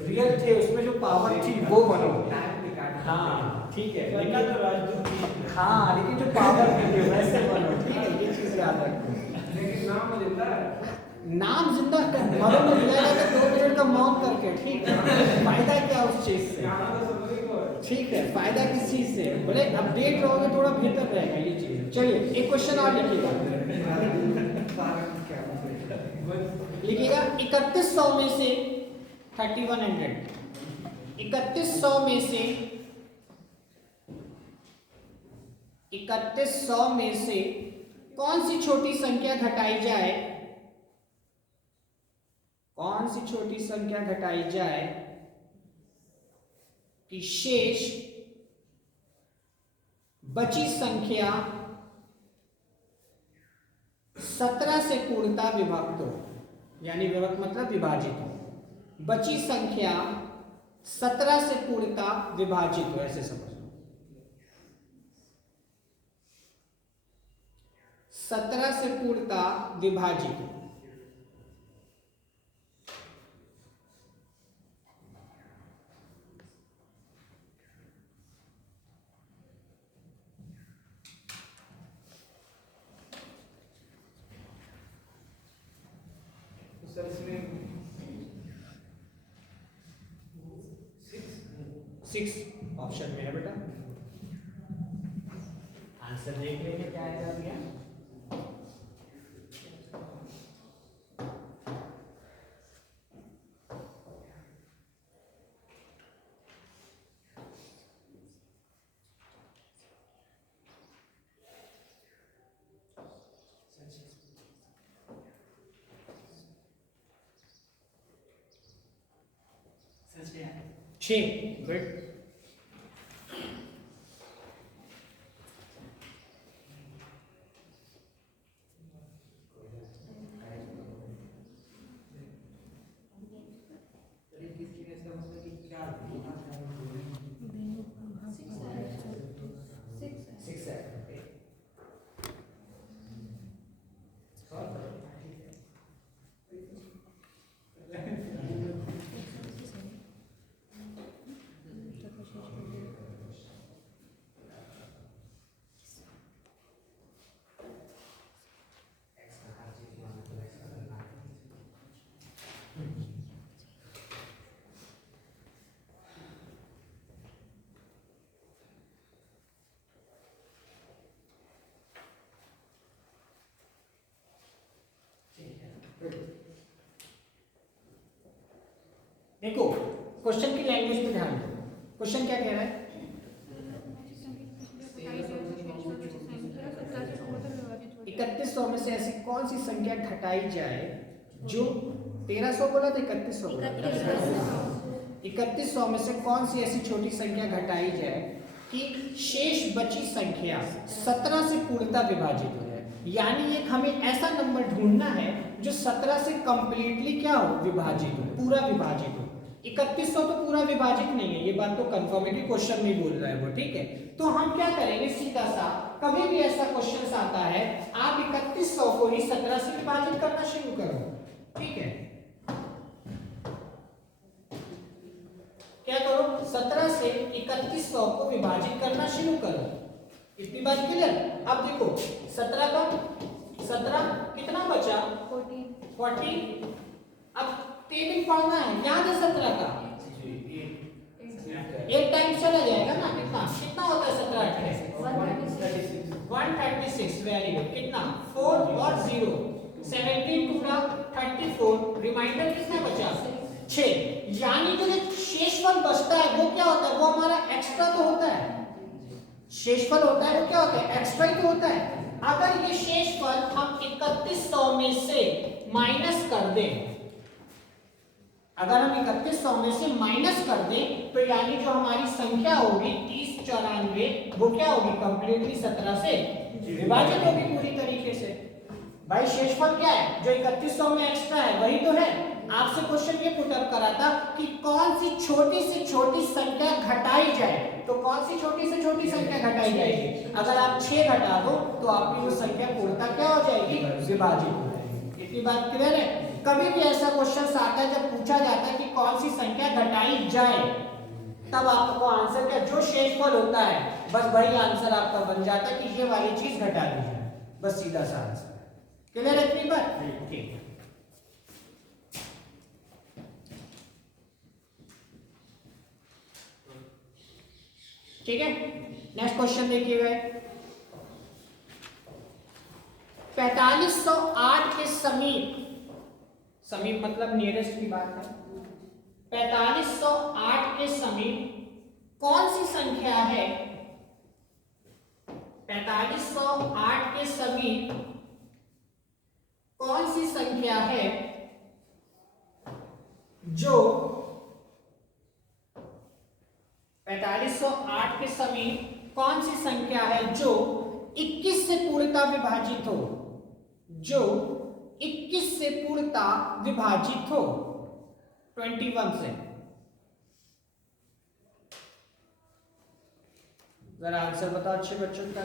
रियल थे उसमें जो पावर थी वो बनो। हाँ ठीक है, लेकिन तो राजदूत, हाँ लेकिन जो पावर थी वैसे बनो। ठीक है, ये चीज़ याद रखो। लेकिन नाम जिंदा है, नाम जिंदा कर, मरो में मिलाएगा 2 मिनट का मौत करके। ठीक है, फायदा क्या उस चीज से? यहाँ तो सब लोग को ठीक है, फायदा किस चीज से? बोले अपडेट रहोगे थोड़ा बेहतर रहेगा ये चीज। चलिए एक क्वेश्चन और लिखिएगा, लिखिएगा 3100 में से 3100, 3100 में से 3100 में से कौन सी छोटी संख्या घटाई जाए, कौन सी छोटी संख्या घटाई जाए कि शेष बची संख्या 17 से पूर्णतः विभक्त हो, यानी विभक्त मतलब विभाजित हो। बची संख्या 17 से पूर्णतः विभाजित हो, ऐसे समझ लो। 17 से पूर्णतः विभाजित हो। सर इसमें 6 ऑप्शन में है बेटा। आंसर देख लेंगे क्या आएगा भैया। सच है 6 गुड। देखो क्वेश्चन की लैंग्वेज पे ध्यान दो। क्वेश्चन क्या कह रहा है? 3100 में से ऐसी कौन सी संख्या घटाई जाए जो 1300 बोला था 3100 बोला था 3100 में से कौन सी ऐसी छोटी संख्या घटाई जाए कि शेष बची संख्या 17 से पूर्णतः विभाजित हो जाए। यानी एक हमें ऐसा नंबर ढूंढना है जो 17 से कंप्लीटली क्या हो, विभाजित हो, पूरा विभाजित हो। 3100 तो पूरा विभाजित नहीं है, ये बात तो कंफर्मेटिव क्वेश्चन में बोल रहा है वो, ठीक है। तो हम क्या करेंगे, सीधा सा कभी भी ऐसा क्वेश्चन आता है आप 3100 को ही 17 से विभाजित करना शुरू करो, ठीक है। क्या करो, 17 से 3100 को विभाजित करना शुरू करो। इतनी बात क्लियर। अब देखो 17 का 17 कितना बचा 40। अब टेबल पढ़ना है, याद है 17 का एक टाइम चला जाएगा ना। कितना कितना होता है 17 136। Very good. कितना 4 और 0 17 टूटा 34। रिमाइंडर कितना बचा 6। यानी जो शेषफल बचता है वो क्या होता है, वो हमारा एक्स्ट्रा तो होता है। शेषफल होता है वो क्या होता है, एक्स्ट्रा ही तो होता है। अगर ये शेषफल हम 3100 में से माइनस कर दें, अगर हम 3100 में से माइनस कर दें तो यानी जो हमारी संख्या होगी 3094 वो क्या होगी, कंप्लीटली 17 से विभाजित होगी पूरी तरीके से। भाई शेषफल क्या है, जो 3100 में एक्स्ट्रा है वही तो है। आपसे क्वेश्चन ये पुट अप करा था कि कौन सी छोटी से छोटी संख्या घटाई जाए, तो कौन सी छोटी से छोटी संख्या घटाई जाएगी। अगर आप 6 घटा दो तो आपकी वो संख्या पूर्णतः क्या हो जाएगी, विभाजित हो जाएगी। इतनी बात क्लियर है। कभी भी ऐसा क्वेश्चन आता है जब पूछा जाता है कि कौन सी संख्या घटाई जाए, तब आपको आंसर क्या, जो शेषफल होता है बस वही आंसर आपका बन जाता है कि ये वाली चीज घटा दी जाए, बस सीधा सा आंसर। क्लियर है इतनी बात, ठीक है। ठीक है, नेक्स्ट क्वेश्चन देखिएगा। 4508 के समीप, समीप मतलब नियरेस्ट की बात है। 4508 के समीप कौन सी संख्या है, 4508 के समीप कौन सी संख्या है जो 4508 के समीप कौन सी संख्या है जो 21 से पूर्णतः विभाजित हो, जो 21 से पूर्णतः विभाजित हो 21 से। जरा आंसर बताओ अच्छे बच्चों का।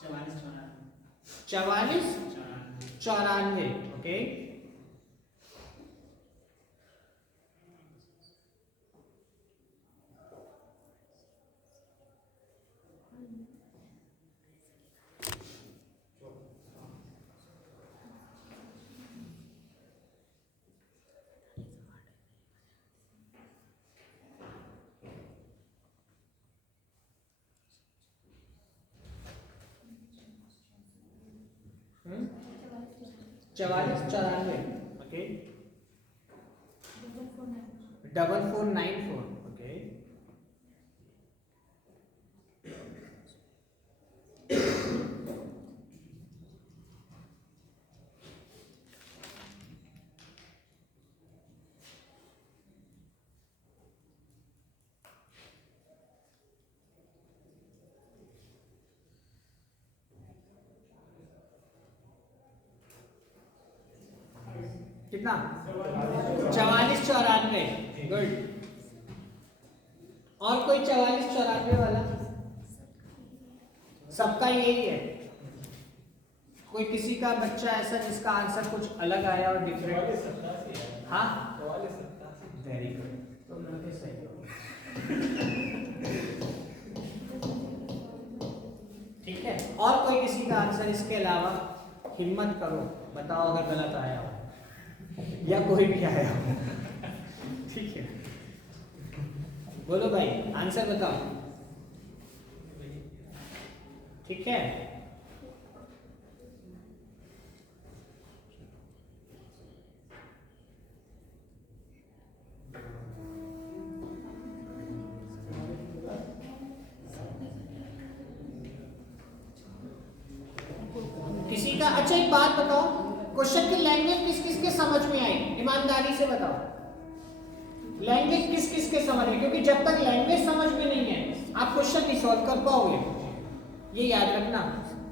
चवालीस 44 94, ओके। चवालीस 94, ओके। 4494, ओके। कितना? 44 94, गुड। और कोई 44 94 वाला? सबका यही है। कोई किसी का बच्चा ऐसा जिसका आंसर कुछ अलग आया और डिफरेंट? हाँ, वेरी गुड, तो बिल्कुल सही हो। ठीक है, और कोई किसी का आंसर इसके अलावा? हिम्मत करो, बताओ अगर गलत आया हो या कोई भी आया हो। ठीक है, बोलो भाई, आंसर बताओ। ठीक है, किसी का? अच्छा एक बात बताओ, क्वेश्चन की लैंग्वेज किस किस के समझ में आई? ईमानदारी से बताओ, लैंग्वेज किस किस के समझ में? क्योंकि जब तक लैंग्वेज समझ में नहीं है आप क्वेश्चन नहीं सॉल्व कर पाओगे, ये याद रखना।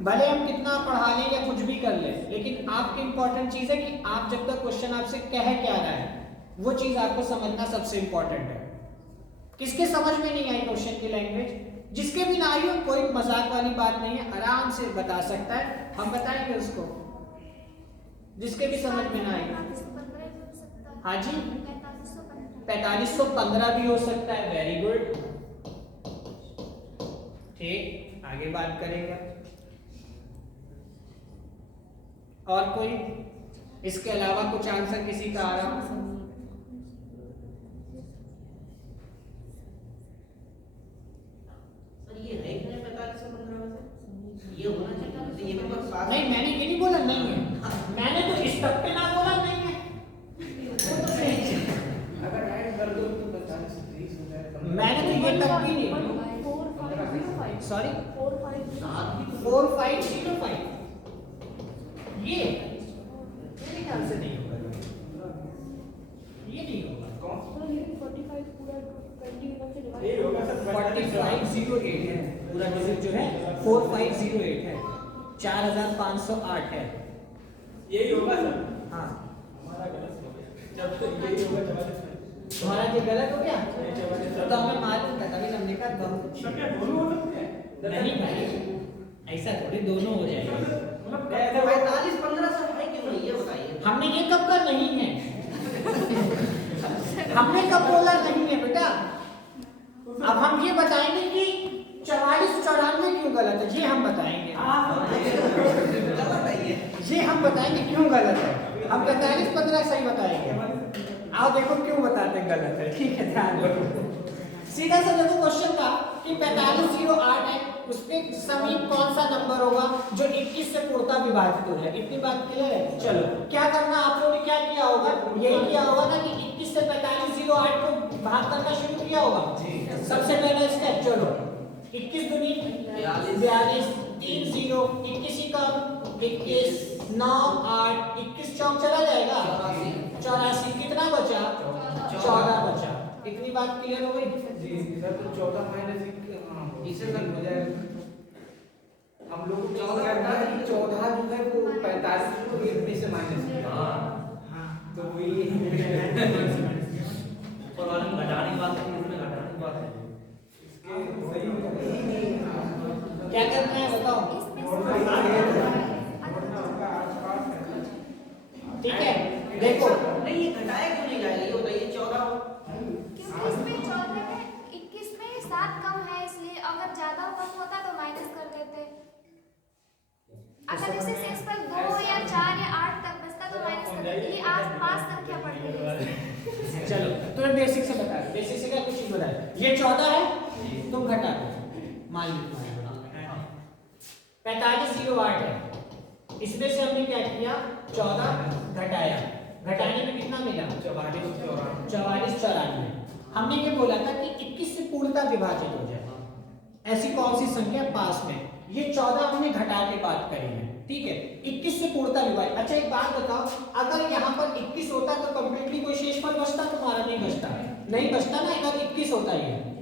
भले हम कितना पढ़ा लें या कुछ भी कर लें, लेकिन आपकी इंपॉर्टेंट चीज है कि आप जब तक क्वेश्चन आपसे कह क्या रहा है वो चीज आपको समझना सबसे इंपॉर्टेंट है। किसके समझ में नहीं आई क्वेश्चन की लैंग्वेज? जिसके भी ना आई हो, कोई मजाक वाली बात नहीं है, आराम से बता सकता है, हम बताएंगे उसको। जिसके भी समझ में ना आई। हाँ जी, 4515 भी हो सकता है, वेरी गुड। ठीक, आगे बात करेंगे। और कोई इसके अलावा कुछ आंसर किसी का आ रहा? ये है कि नहीं 4515 में से? ये होना चाहिए, ये भी बस पास। नहीं, मैंने ये नहीं बोला नहीं है, मैंने तो इस तक पे ना बोला नहीं है, वो तो सही है। अगर ऐड कर दो तो 45 30 हो जाएगा। मैंने तो ये तक भी नहीं, 4505 सॉरी 4505 4505, ये मेरे ख्याल से नहीं होगा, ये नहीं होगा। तो ये 45 पूरा 21 से डिवाइड ये होगा सर 4508 है पूरा डिजिट जो है, 4508 है, 4508 है। यही होगा सर। हाँ, हमारा गलत हो गया। जब तक यही होगा 44 तुम्हारा जो गलत हो गया नहीं, 44 तो हमें मालूम था, तभी हमने कहा बहुत सर क्या दोनों हो सकते हैं? नहीं भाई, ऐसा थोड़ी दोनों हो जाएगा। मतलब ऐसा 4515 से है क्यों नहीं, ये बताइए। हमने ये कब का नहीं है, हमने कब बोला नहीं है बेटा? अब हम ये बताएंगे कि 4494 क्यों गलत है, ये हम बताएंगे। ये हम बताएंगे क्यों गलत है, हम 4515 सही बताएंगे। आओ देखो क्यों बताते हैं गलत है, ठीक है, ध्यान रखो। सीधा सा देखो क्वेश्चन था कि 4508 है, उसके समीप कौन सा नंबर होगा जो 21 से पूर्णतः विभाजित हो जाए। इतनी बात क्लियर है? चलो क्या करना, आप लोगों ने क्या किया होगा, यही किया होगा ना कि 21 से 4508 को भाग करना शुरू किया होगा। सबसे पहला स्टेप, चलो 21 दूनी 42, 3 0, 21 ही कम 21, 9 8, 21 चौक चला जाएगा 84, कितना बचा? 14 बचा। इतनी बात क्लियर हो गई? जी सर, तो 14 माइनस इससे तक हो जाएगा। हम लोग को 14 करना है कि 14 जो है वो 45 को इतने से माइनस किया। हाँ, तो वही ऊपर वाले में घटाने की बात है, इसमें घटाने की बात है। इसके सही क्या करना है बताओ? ये आस पास संख्या पढ़ रहे हैं। चलो तुम्हें बेसिक से बता, बेसिक से क्या कुछ चीज बताया, ये 14 है, तुम घटा दो, मान लो 4508 है, इसमें से हमने क्या किया 14 घटाया, घटाने में कितना मिला 44 94। हमने ये बोला था कि 21 से पूर्णतः विभाजित हो जाए, ऐसी कौन सी संख्या पास में, ये 14 हमने घटा के बात करी है, ठीक है, 21 से पूर्णतः विभाजित। अच्छा एक बात बताओ, अगर यहाँ पर 21 होता तो कंप्लीटली कोई शेषफल बचता तुम्हारा, नहीं बचता, नहीं बचता ना, अगर 21 होता ही है,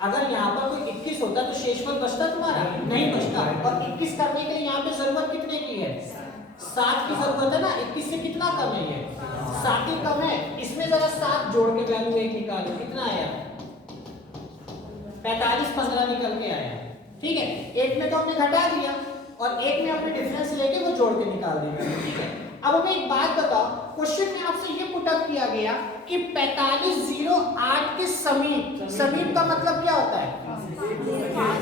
अगर यहाँ पर कोई 21 होता तो शेषफल बचता तुम्हारा, नहीं बचता। और 21 करने के लिए यहाँ पे जरूरत कितने की है, 7 की जरूरत है ना, 21 से कितना कम है, ये 7 ही कम है, इसमें जरा 7 जोड़ के वैल्यू 1 निकालो, कितना आया 45 15 निकल के आया, ठीक है, एक में तो हमने घटा दिया और एक में हमने डिफरेंस लेके वो जोड़ के निकाल दिया, ठीक है। अब हमें एक बात बताओ, क्वेश्चन में आपसे ये पुट अप किया गया कि 4508 के समीप, समीप का मतलब क्या होता है,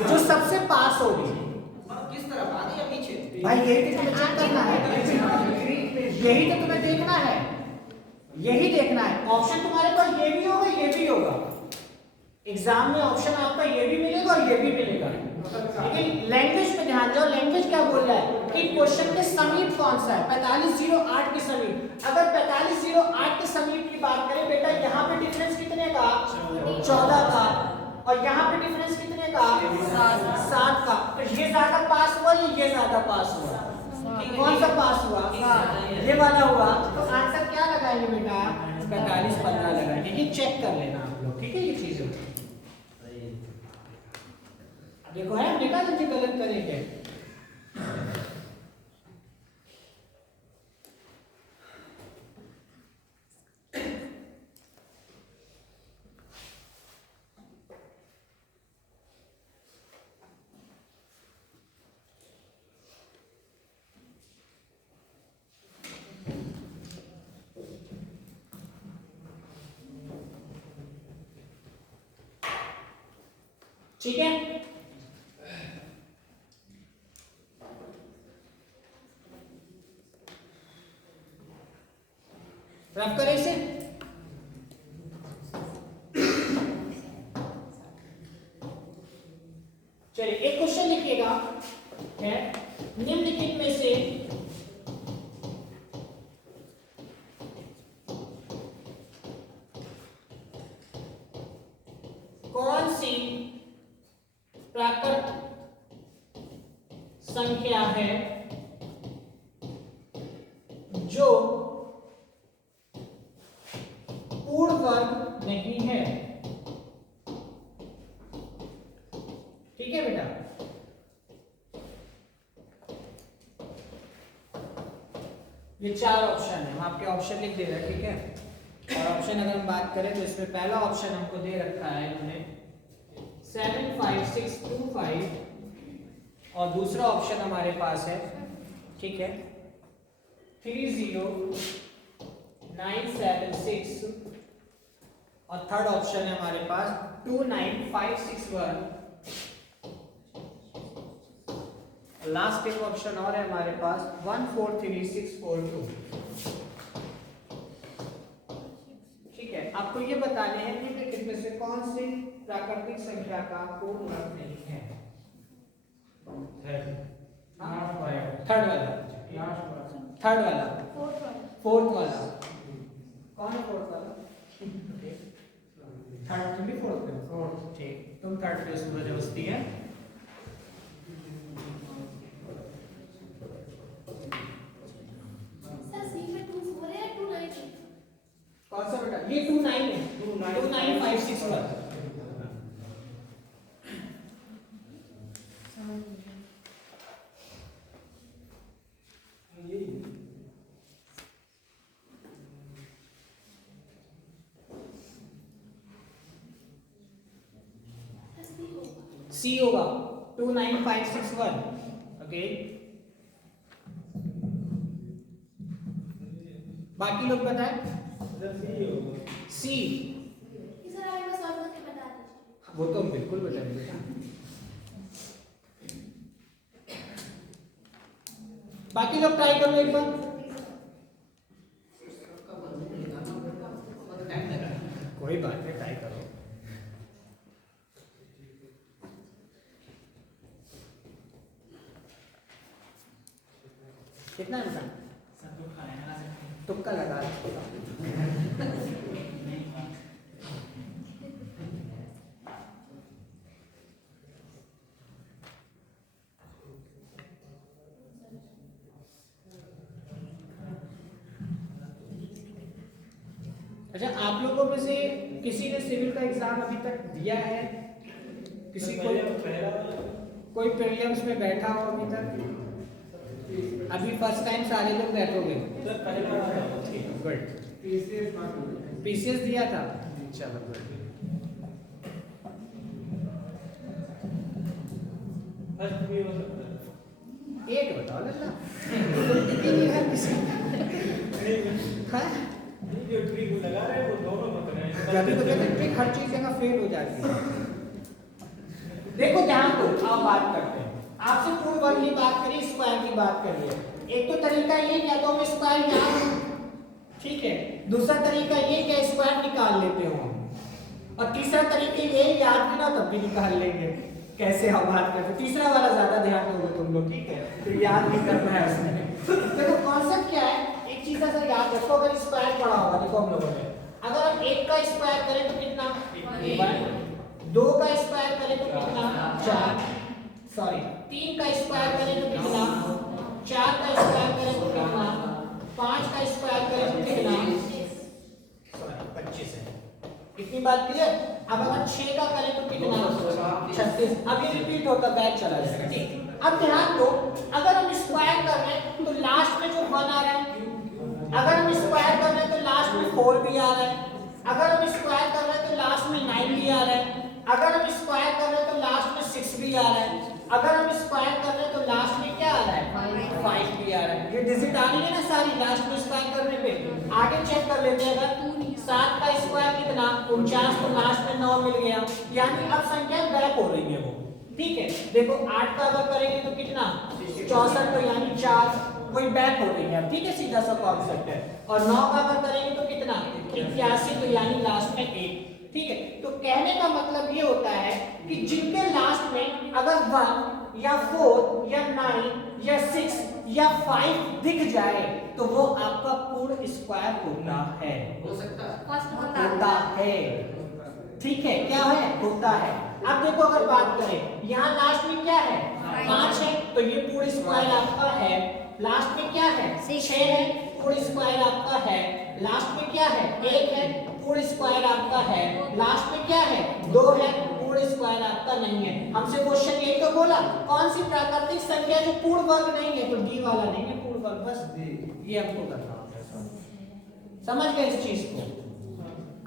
जो सबसे पास होगी, किस तरफ आगे या पीछे? भाई यही तो तुम्हें चेक करना है, यही तो तुम्हें देखना है, यही देखना है। ऑप्शन तुम्हारे पास ये भी होगा, ये भी होगा, एग्जाम में ऑप्शन आपका ये भी मिलेगा और ये भी मिलेगा, लेकिन लैंग्वेज पे ध्यान दो, लैंग्वेज क्या बोल रहा है कि क्वेश्चन के समीप कौन सा है, 4508 के समीप। अगर 4508 के समीप की बात करें बेटा, यहाँ पे डिफरेंस कितने का 14 का, और यहाँ पे डिफरेंस कितने का 7 का, तो ये ज्यादा पास हुआ या ये ज्यादा पास हुआ, कौन सा पास हुआ, ये वाला हुआ, तो आंसर क्या लगाएंगे बेटा 45 15 लगाएंगे, ये चेक कर लेना आप लोग, ठीक है, ये चीजें देखो है, देखा तुझे गलत करेंगे। ठीक है, रफ करें इसे, चलिए एक क्वेश्चन लिखिएगा, है निम्नलिखित में से कौन सी प्राकृत संख्या है जो पूर्ण वर्ग नहीं है, ठीक है बेटा, ये 4 ऑप्शन है, हम आपके ऑप्शन लिख दे रहे हैं, ठीक है। और ऑप्शन अगर हम बात करें तो इसमें पहला ऑप्शन हमको दे रखा है इन्होंने 75625, और दूसरा ऑप्शन हमारे पास है, ठीक है, 30976, और थर्ड ऑप्शन है हमारे पास 29561, लास्ट एक ऑप्शन और है हमारे पास 143642, ठीक है। आपको ये बताने हैं निम्नलिखित में से कौन सी प्राकृतिक संख्या का पूर्ण वर्ग नहीं है, थर्ड वाला, थर्ड वाला, फोर्थ वाला, कौन है फोर्थ वाला, थर्ड, तुम भी फोर्थ पे हो, ठीक, तुम थर्ड पे उसमें जबरदस्ती है, कौन सा बेटा, ये 29 है, 29561, सी होगा 29561, ओके। बाकी लोग बताएं, सी, वो तो हम बिल्कुल बताएंगे, बाकी लोग ट्राई करो एक बार, बात है, ट्राई करो। कितना इंसान तुक्का लगा अच्छा, आप लोगों में से किसी ने सिविल का एग्जाम अभी तक दिया है? किसी को कोई प्रीलिम्स में बैठा हो अभी तक? अभी फर्स्ट टाइम सारे लोग बैठोगे? गुड। पीसीएस दिया था? चलो गुड। एक बताओ लल्ला, अभी तो कहते ट्रिक हर चीज जगह फेल हो जाती है। देखो ध्यान दो, अब बात करते हैं। आपसे पूर्ण वर्ग की बात करिए, स्क्वायर की बात करिए। एक तो तरीका ये क्या तो हम स्क्वायर याद, ठीक है। दूसरा तरीका ये क्या स्क्वायर निकाल लेते हो हम। और तीसरा तरीका ये याद भी ना तब भी निकाल लेंगे। कैसे हम बात करते, तीसरा वाला ज्यादा ध्यान दोगे तुम लोग, ठीक है। तो याद भी करना है उसमें। देखो कॉन्सेप्ट क्या है, एक चीज ऐसा याद रखो, अगर स्क्वायर पढ़ा होगा, देखो हम लोगों ने, अगर हम 1 का स्क्वायर करें तो कितना 1, 2 का स्क्वायर करें तो कितना 4, सॉरी 3 का स्क्वायर करें तो कितना 4 का स्क्वायर करें तो कितना 5 का स्क्वायर करें तो कितना, सॉरी 25 है। कितनी बात क्लियर? अब अगर 6 का करें तो कितना 36। अब ये रिपीट होता बैक चला जाएगा, ठीक। अब ध्यान दो, अगर हम स्क्वायर कर रहे हैं तो लास्ट में जो 1 आ रहा है, अगर हम स्क्वायर कर रहे हैं तो लास्ट में 4 भी आ रहा है, अगर हम स्क्वायर कर रहे हैं तो लास्ट में 9 भी आ रहा है, अगर हम स्क्वायर कर रहे हैं तो लास्ट में 6 भी आ रहा है, अगर हम स्क्वायर कर रहे हैं तो लास्ट में क्या आ रहा है 5 भी आ रहा है। ये डिजिट आ रही है ना सारी लास्ट में स्क्वायर करने पे। आगे चेक कर लेते हैं, अगर 7 का स्क्वायर कितना 49, तो लास्ट में 9 मिल गया, यानी अब संख्या बैक हो रही है वो, ठीक है। देखो 8 का अगर करेंगे तो कितना 64, तो यानी 4 वही बैक हो रही है, ठीक है। सीधा सा कॉन्सेप्ट है। और 9 का अगर करेंगे तो कितना 81, तो यानी लास्ट में 1, ठीक है। तो कहने का मतलब ये होता है कि जिनके लास्ट में अगर 1 या 4 या 9 या 6 या 5 दिख जाए तो वो आपका पूर्ण स्क्वायर होता है, हो सकता होता है, ठीक है। क्या है होता है। अब देखो अगर बात करें यहाँ लास्ट में क्या है 5 है, तो ये पूर्ण स्क्वायर आपका है। लास्ट में क्या है 6 है, पूर्ण स्क्वायर आपका है। लास्ट में क्या है 1 है, पूर्ण स्क्वायर आपका है। लास्ट में क्या है 2 है, पूर्ण स्क्वायर आपका नहीं है। हमसे क्वेश्चन यही तो बोला, कौन सी प्राकृतिक संख्या जो पूर्ण वर्ग नहीं है, तो डी वाला नहीं है पूर्ण वर्ग, बस ये हमको करना होता है। समझ गए इस चीज को?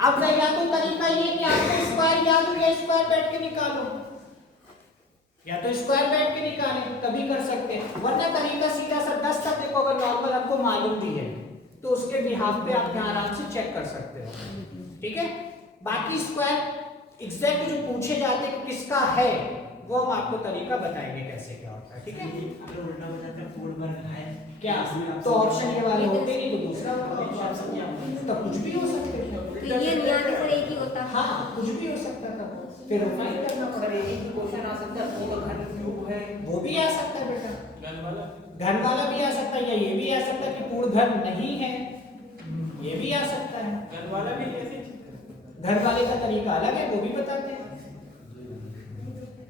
अब या तो तरीका ये कि आपको स्क्वायर याद हो गया, स्क्वायर बैठ के निकालो, या तो स्क्वायर बैठ के निकालें, तभी कर सकते हैं। वरना तरीका सीधा सा 10 तक देखो, अगर नॉर्मल आपको मालूम भी है तो उसके बिहाफ पे आप यहाँ आराम से चेक कर सकते हो, ठीक है। बाकी स्क्वायर एग्जैक्ट जो पूछे जाते हैं किसका है वो हम आपको तरीका बताएंगे कैसे क्या होता है, ठीक है। अगर उल्टा हो जाता है पूर्ण वर्ग है क्या तो ऑप्शन ये वाले होते नहीं, तो दूसरा तो कुछ भी हो सकते हैं, तो ये नियम सर एक ही होता है। हाँ कुछ भी हो सकता था, फिर रिफाइन करना पड़ेगा। एक क्वेश्चन आ सकता है वो घन क्यूब है, वो भी आ सकता है बेटा, घन वाला भी आ सकता है, या ये भी आ सकता है कि पूर्ण घन नहीं है, ये भी आ सकता है। घन वाला भी ऐसे घन वाले का तरीका अलग है, वो भी बताते हैं।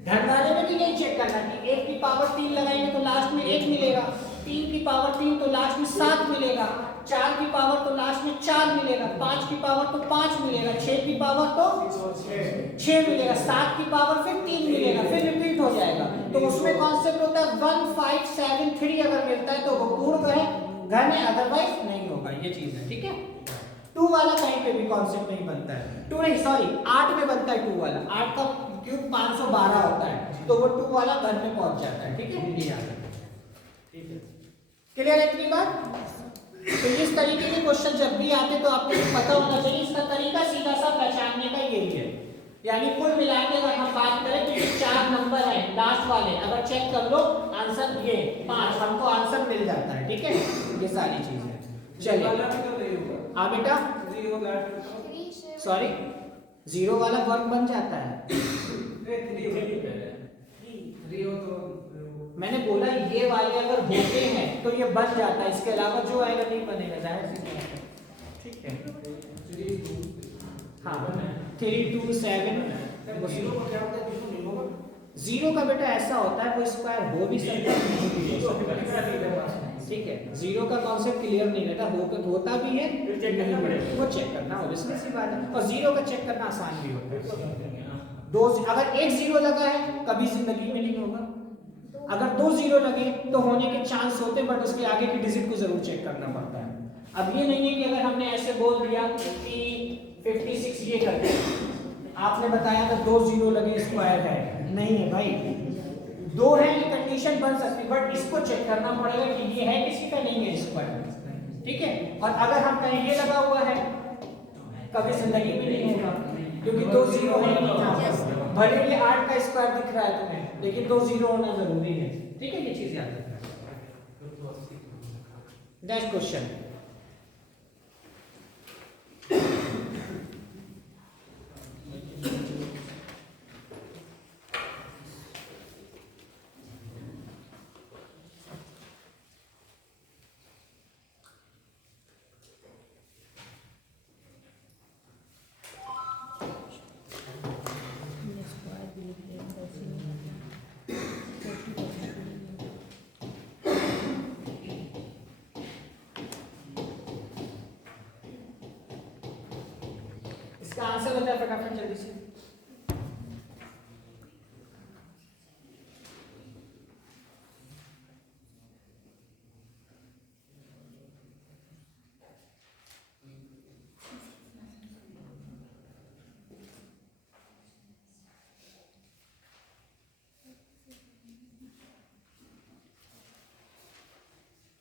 घन वाले में भी नहीं चेक करना कि 1 की पावर 3 लगाएंगे तो लास्ट में 1 मिलेगा, 3 की पावर 3 तो लास्ट में 7 मिलेगा, 4 की पावर तो लास्ट में 4 मिलेगा, 5 की पावर तो 5 मिलेगा, 6 की पावर तो 6 मिलेगा, 7 की पावर फिर 3 मिलेगा, फिर रिपीट हो जाएगा। तो उसमें कॉन्सेप्ट होता है 1 5 7 3 अगर मिलता है तो वो पूर्ण है, घन है, अदरवाइज नहीं होगा, ये चीज है, ठीक है। 2 वाला कहीं पे भी कॉन्सेप्ट नहीं बनता है, 2 नहीं सॉरी 8 में बनता है 2 वाला, 8 का क्यूब 512 होता है, तो वो 2 वाला घर में पहुंच जाता है, ठीक है। ये याद रखना, ठीक है। क्लियर है इतनी बात? तो इस तरीके के क्वेश्चन जब भी आते तो आपको पता होना चाहिए, इसका तरीका सीधा सा पहचानने का यही है। यानी कुल मिला के अगर हम बात करें तो ये 4 नंबर है लास्ट वाले, अगर चेक कर लो आंसर ये 5, हमको आंसर मिल जाता है, ठीक है। ये सारी चीजें चलिए। हाँ बेटा सॉरी जीरो वाला वर्ग बन जाता है। मैंने बोला ये वाले अगर होते हैं तो ये बन जाता है, इसके अलावा जो आएगा नहीं बनेगा, जाहिर सी बात है। ठीक है, हाँ 3 2 7। जीरो का बेटा ऐसा होता है वो स्क्वायर हो भी सकता है, नहीं भी हो सकता है। ठीक है, जीरो का कॉन्सेप्ट क्लियर नहीं रहता, होता भी है वो चेक करना ऑब्वियसली सी बात है, और जीरो का चेक करना आसान भी होता है। दो अगर एक जीरो लगा है कभी जिंदगी में नहीं होगा, अगर 2 जीरो लगे तो होने के चांस होते, बट उसके आगे की डिजिट को जरूर चेक करना पड़ता है। अब ये नहीं है कि अगर हमने ऐसे बोल दिया कि 56 ये कर दिया, आपने बताया था 2 जीरो लगे स्क्वायर है, नहीं है भाई, 2 है ये कंडीशन बन सकती है, बट इसको चेक करना पड़ेगा कि ये है किसी का, नहीं है स्क्वायर। ठीक है, और अगर हम कहें ये लगा हुआ है कभी जिंदगी में नहीं होगा, क्योंकि 2 जीरो है नहीं यहाँ पर, भले ये 8 का स्क्वायर दिख रहा है तुम्हें, लेकिन 2 जीरो होना जरूरी है। ठीक है, ये चीज याद रखना। नेक्स्ट क्वेश्चन, इसका आंसर बताया फटाफट जल्दी से।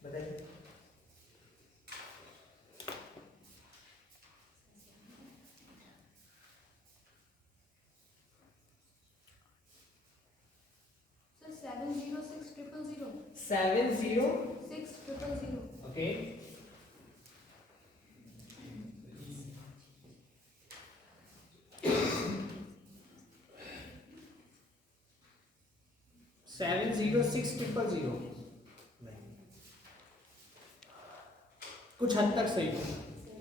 बताइए। Sir 706000 70 6000 okay, seven zero six triple zero कुछ हद तक सही है,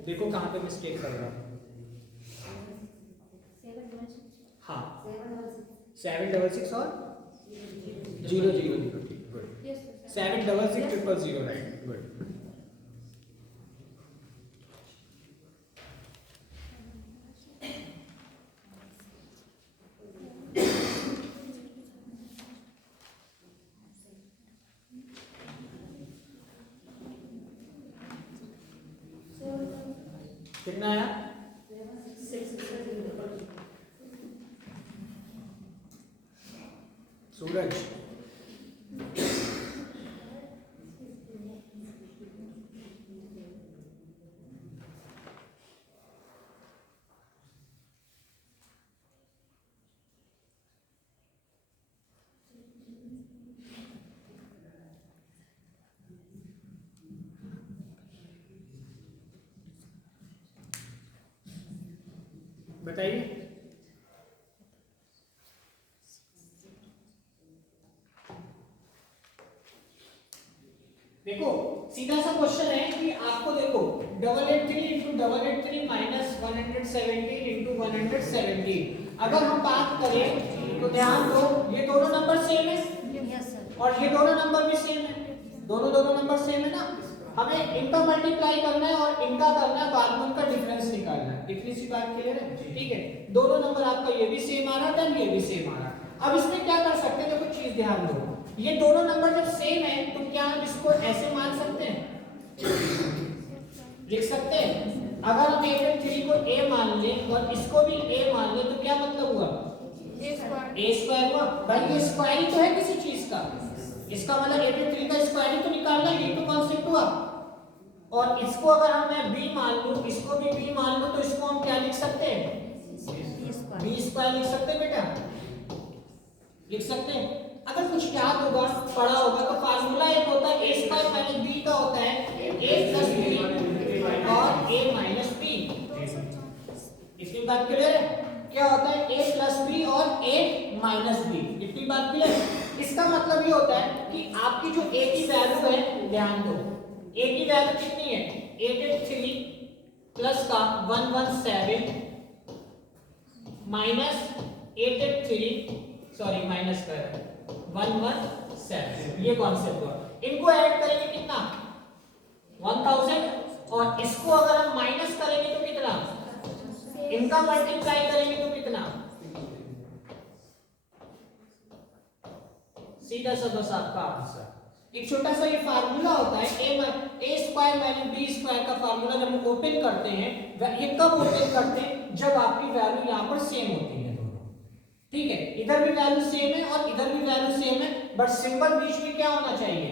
देखो कहां पे मिस्टेक कर रहा हूं। हाँ 766 और 000, ठीक, गुड। 76600, right, good. कितना आया? सूरज बताइए। देखो सीधा सा क्वेश्चन है कि आपको देखो 883 इंटू 883 माइनस 117 इंटू 117, अगर हम बात करें तो ध्यान दो ये दोनों नंबर सेम है और ये दोनों नंबर भी सेम है, दोनों नंबर सेम है ना, हमें इनका मल्टीप्लाई करना है और इनका करना है, बाद में उनका डिफरेंस निकालना है। इतनी सी बात क्लियर है? ठीक है, दोनों नंबर आपका ये भी सेम आ रहा था, ये भी सेम आ रहा। अब इसमें क्या कर सकते हैं, देखो चीज ध्यान दो, ये दोनों नंबर जब सेम है तो क्या हम इसको ऐसे मान सकते हैं, लिख सकते हैं। अगर हम 883 को a मान लें और इसको भी a मान लें तो क्या मतलब हुआ, a स्क्वायर हुआ। भाई ये स्क्वायर ही तो है किसी चीज का, इसका मतलब 83 का स्क्वायर ही तो निकालना है, ये तो कॉन्सेप्ट हुआ। और इसको अगर हम मैं b मान लूं, इसको भी b मान लूं, तो इसको हम क्या लिख सकते हैं, b स्क्वायर लिख सकते हैं बेटा, लिख सकते हैं। अगर कुछ याद होगा पढ़ा होगा तो फार्मूला एक होता है a स्क्वायर माइनस b का होता है a प्लस b और a माइनस b। इसकी बात क्लियर है? क्या होता है a प्लस बी और a माइनस बी। इतनी बात क्लियर। इसका मतलब ये होता है कि आपकी जो a की वैल्यू है, ध्यान दो, a की वैल्यू कितनी है 883 प्लस का 117 माइनस 883 सॉरी माइनस कर 117, ये कॉन्सेप्ट हुआ। इनको ऐड करेंगे कितना 1000 और इसको अगर हम माइनस करेंगे तो कितना, इनका मल्टीप्लाई करेंगे तो कितना, सीधा सा बस आपका आंसर। एक छोटा सा ये फार्मूला होता है a square minus b square का फार्मूला जब हम ओपन करते हैं, ये कब ओपन करते हैं जब आपकी वैल्यू यहाँ पर सेम होती है दोनों, ठीक है। इधर भी वैल्यू सेम है और इधर भी वैल्यू सेम है, बट सिंबल बीच में क्या होना चाहिए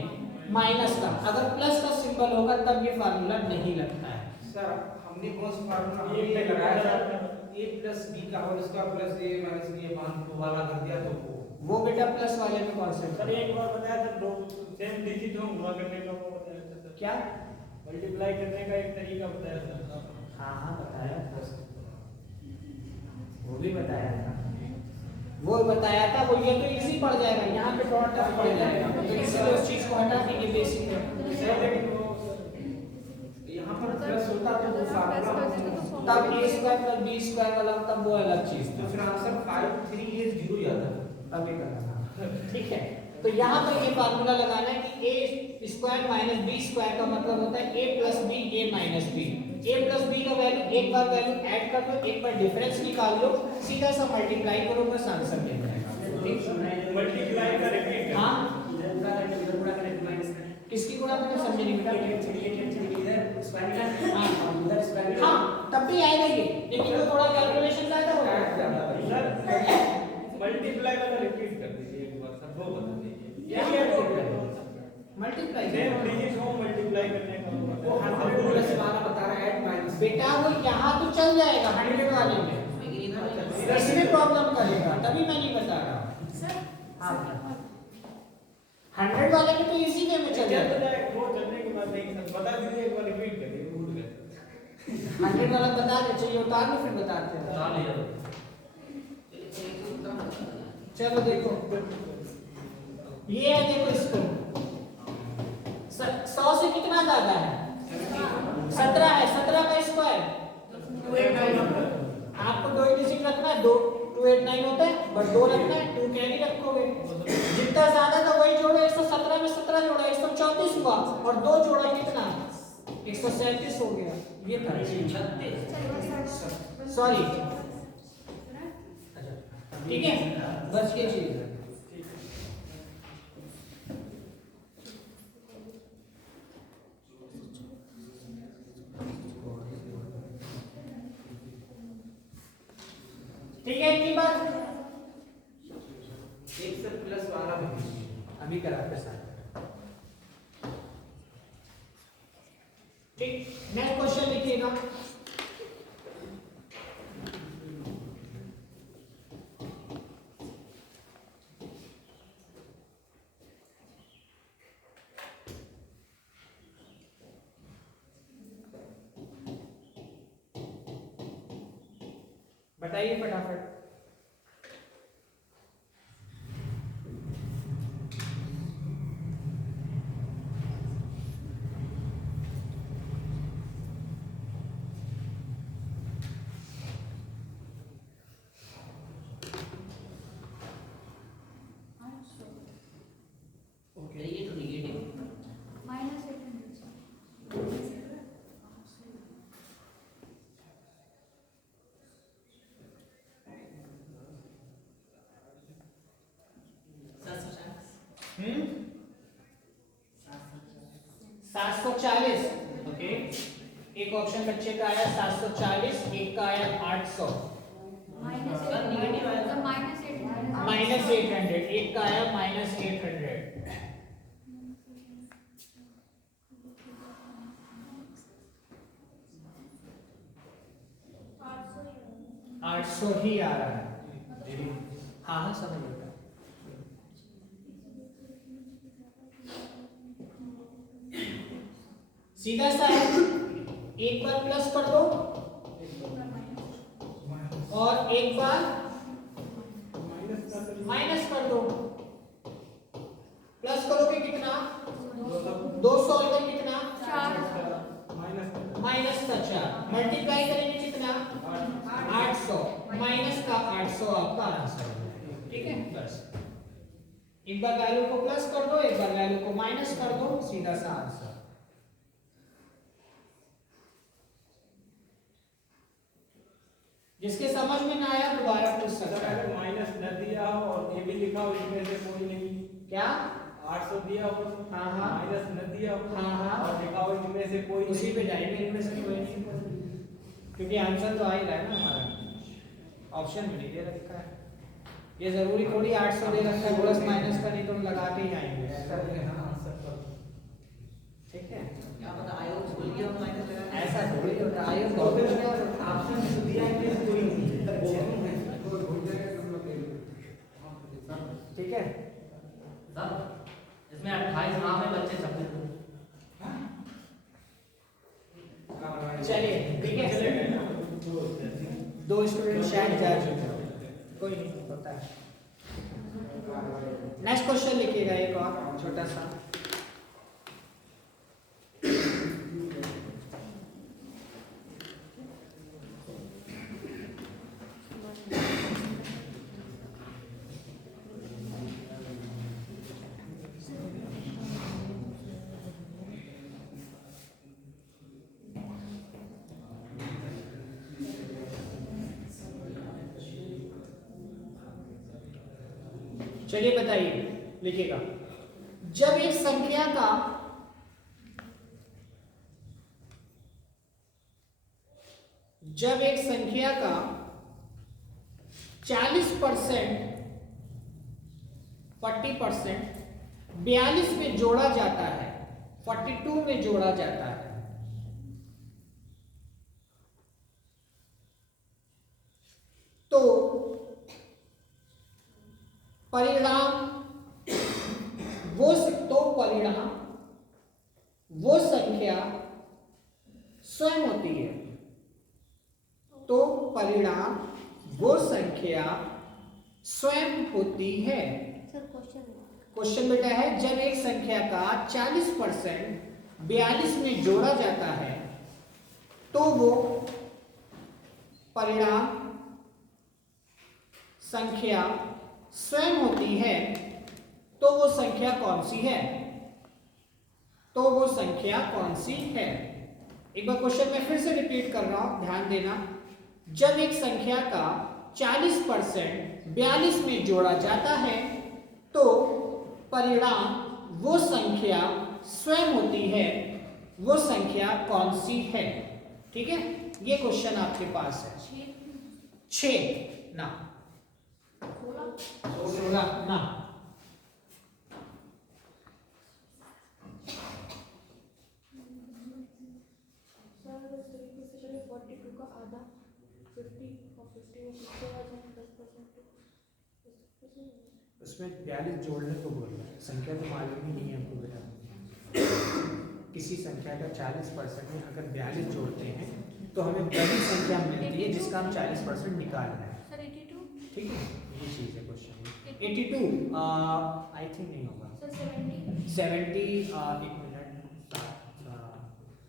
माइनस का। अगर प्लस का सिंबल होगा तब ये फार्मूला नहीं लगता है। सर हमने कौन सा फार्मूला हमने लगाया सर, a प्लस b का whole square plus a minus b मान वाला कर दिया तो वो बेटा प्लस वाले में कॉन्सेप्ट सर एक बार बताया था, दो सेम डिजिट हो गुणा करने का वो बताया था सर, क्या, मल्टीप्लाई करने का एक तरीका बताया था। हाँ बताया था, वो भी बताया था, वो बताया था। वो ये तो इजी पड़ जाएगा, यहाँ पे थोड़ा टफ पड़ जाएगा, तो इसलिए उस चीज को हटा देंगे, बेसिक है। यहाँ पर प्लस होता तो वो फार्मूला तब a square plus b square वाला तब वो अलग चीज तो था, फिर आंसर 538 आता अभी करना, ठीक है। तो यहाँ पर ये फार्मूला लगाना है कि a square minus b square का मतलब होता है a plus b a minus b। a plus b का वैल्यू एक बार वैल्यू ऐड कर लो, एक बार डिफरेंस निकाल लो, सीधा सा मल्टीप्लाई करो, बस आंसर मिल जाएगा। ठीक, मल्टीप्लाई का रिपीट हाँ किसकी गुणा मैंने समझे नहीं बेटा। हाँ तब भी आएगा ये, लेकिन वो थोड़ा कैलकुलेशन ज्यादा होगा। सर मल्टीप्लाई वाला रिपीट कर दीजिए एक बार सर, वो बता दीजिए। ये क्या मल्टीप्लाई सेम डिजिट हो मल्टीप्लाई करने का वो 100 प्लस वाला बता रहा है माइनस बेटा, वो यहाँ तो चल जाएगा 100 वाले में, लेकिन इधर इसमें प्रॉब्लम करेगा, तभी मैं नहीं बता रहा। हाँ 100 वाले में तो इजी वे में चल जाएगा। वो चलने के बाद नहीं सर, बता दीजिए एक बार रिपीट करिए, भूल गए। 100 वाला बता दे, चाहिए उतार लो फिर बताते हैं। चलो देखो ये है, देखो इसको 100 से कितना ज्यादा है 17 है, 17 का स्क्वायर आपको 2 डिजिट रखना है, 289 होता है, बट 2 रखना है, 2 कैरी रखोगे, जितना ज्यादा था वही जोड़ो। 117 में 17 जोड़ा 134 हुआ, और 2 जोड़ा कितना 137 हो गया, ये था 36 सॉरी, ठीक है, बस ये चीज है। ठीक है, इतनी बात एक से प्लस वाला भी अभी कराते साथ। ठीक, नेक्स्ट क्वेश्चन लिखिएगा। बताइए फटाफट। ये तो नेगेटिव हम्म 740, ओके। एक ऑप्शन बच्चे का आया 740, एक का आया 800, -800, एक का आया -800। 800 ही आ रहा है। हाँ हाँ समझ गया। सीधा सा है, एक बार प्लस कर दो और एक बार माइनस कर दो, प्लस करोगे कितना 200 और कितना माइनस का 4, मल्टीप्लाई करेंगे कितना 800, माइनस का 800 आपका आंसर है। ठीक है, बस एक बार वैल्यू को प्लस कर दो, एक बार वैल्यू को माइनस कर दो, सीधा सा आंसर। जिसके समझ में ना आया दोबारा पूछ सकता है। अगर माइनस न दिया हो और ये भी लिखा हो इसमें से कोई नहीं, क्या 800 दिया हो हाँ हाँ माइनस न दिया हो हाँ हाँ और लिखा हो इनमें से कोई उसी नहीं। पे जाएंगे, इनमें से कोई नहीं, क्योंकि आंसर तो आ ही रहा है ना हमारा, ऑप्शन में नहीं दे रखा है। ये जरूरी थोड़ी 800 दे रखा है प्लस माइनस का, नहीं तो लगाते ही आएंगे। ठीक है, क्या पता आयोग बोल दिया माइनस लगा, ऐसा थोड़ी होता है। आयोग बहुत ऑप्शन में तो दिया है कि कोई नहीं ठीक है। सर इसमें 28 माह में बच्चे 26 चलिए ठीक है, दो स्टूडेंट शायद जा चुके हो, कोई नहीं होता है। नेक्स्ट क्वेश्चन लिखिएगा एक और छोटा सा। चलिए बताइए, लिखिएगा। जब एक संख्या का जब एक संख्या का 40% 42 में जोड़ा जाता है, 42 में जोड़ा जाता है, तो परिणाम वो संख्या स्वयं होती है। तो परिणाम वो संख्या स्वयं होती है। क्वेश्चन बेटा है, जब एक संख्या का 40% 42 में जोड़ा जाता है तो वो परिणाम संख्या स्वयं होती है। तो वो संख्या कौन सी है? तो वो संख्या कौन सी है? एक बार क्वेश्चन में फिर से रिपीट कर रहा हूं, ध्यान देना। जब एक संख्या का 40% 42 में जोड़ा जाता है तो परिणाम वो संख्या स्वयं होती है। वो संख्या कौन सी है? ठीक है, ये क्वेश्चन आपके पास है। 6 ना 16 ना उसमें 42 जोड़ने को बोल रहा है, संख्या तो मालूम ही नहीं है हमको बेटा। किसी संख्या का 40% में अगर 42 जोड़ते हैं तो हमें वही संख्या मिलती है जिसका हम 40% निकाल रहे हैं। सर 82, ठीक है, ये चीज़ है क्वेश्चन में। 82 आई थिंक नहीं होगा। सर 70, 70 एक मिनट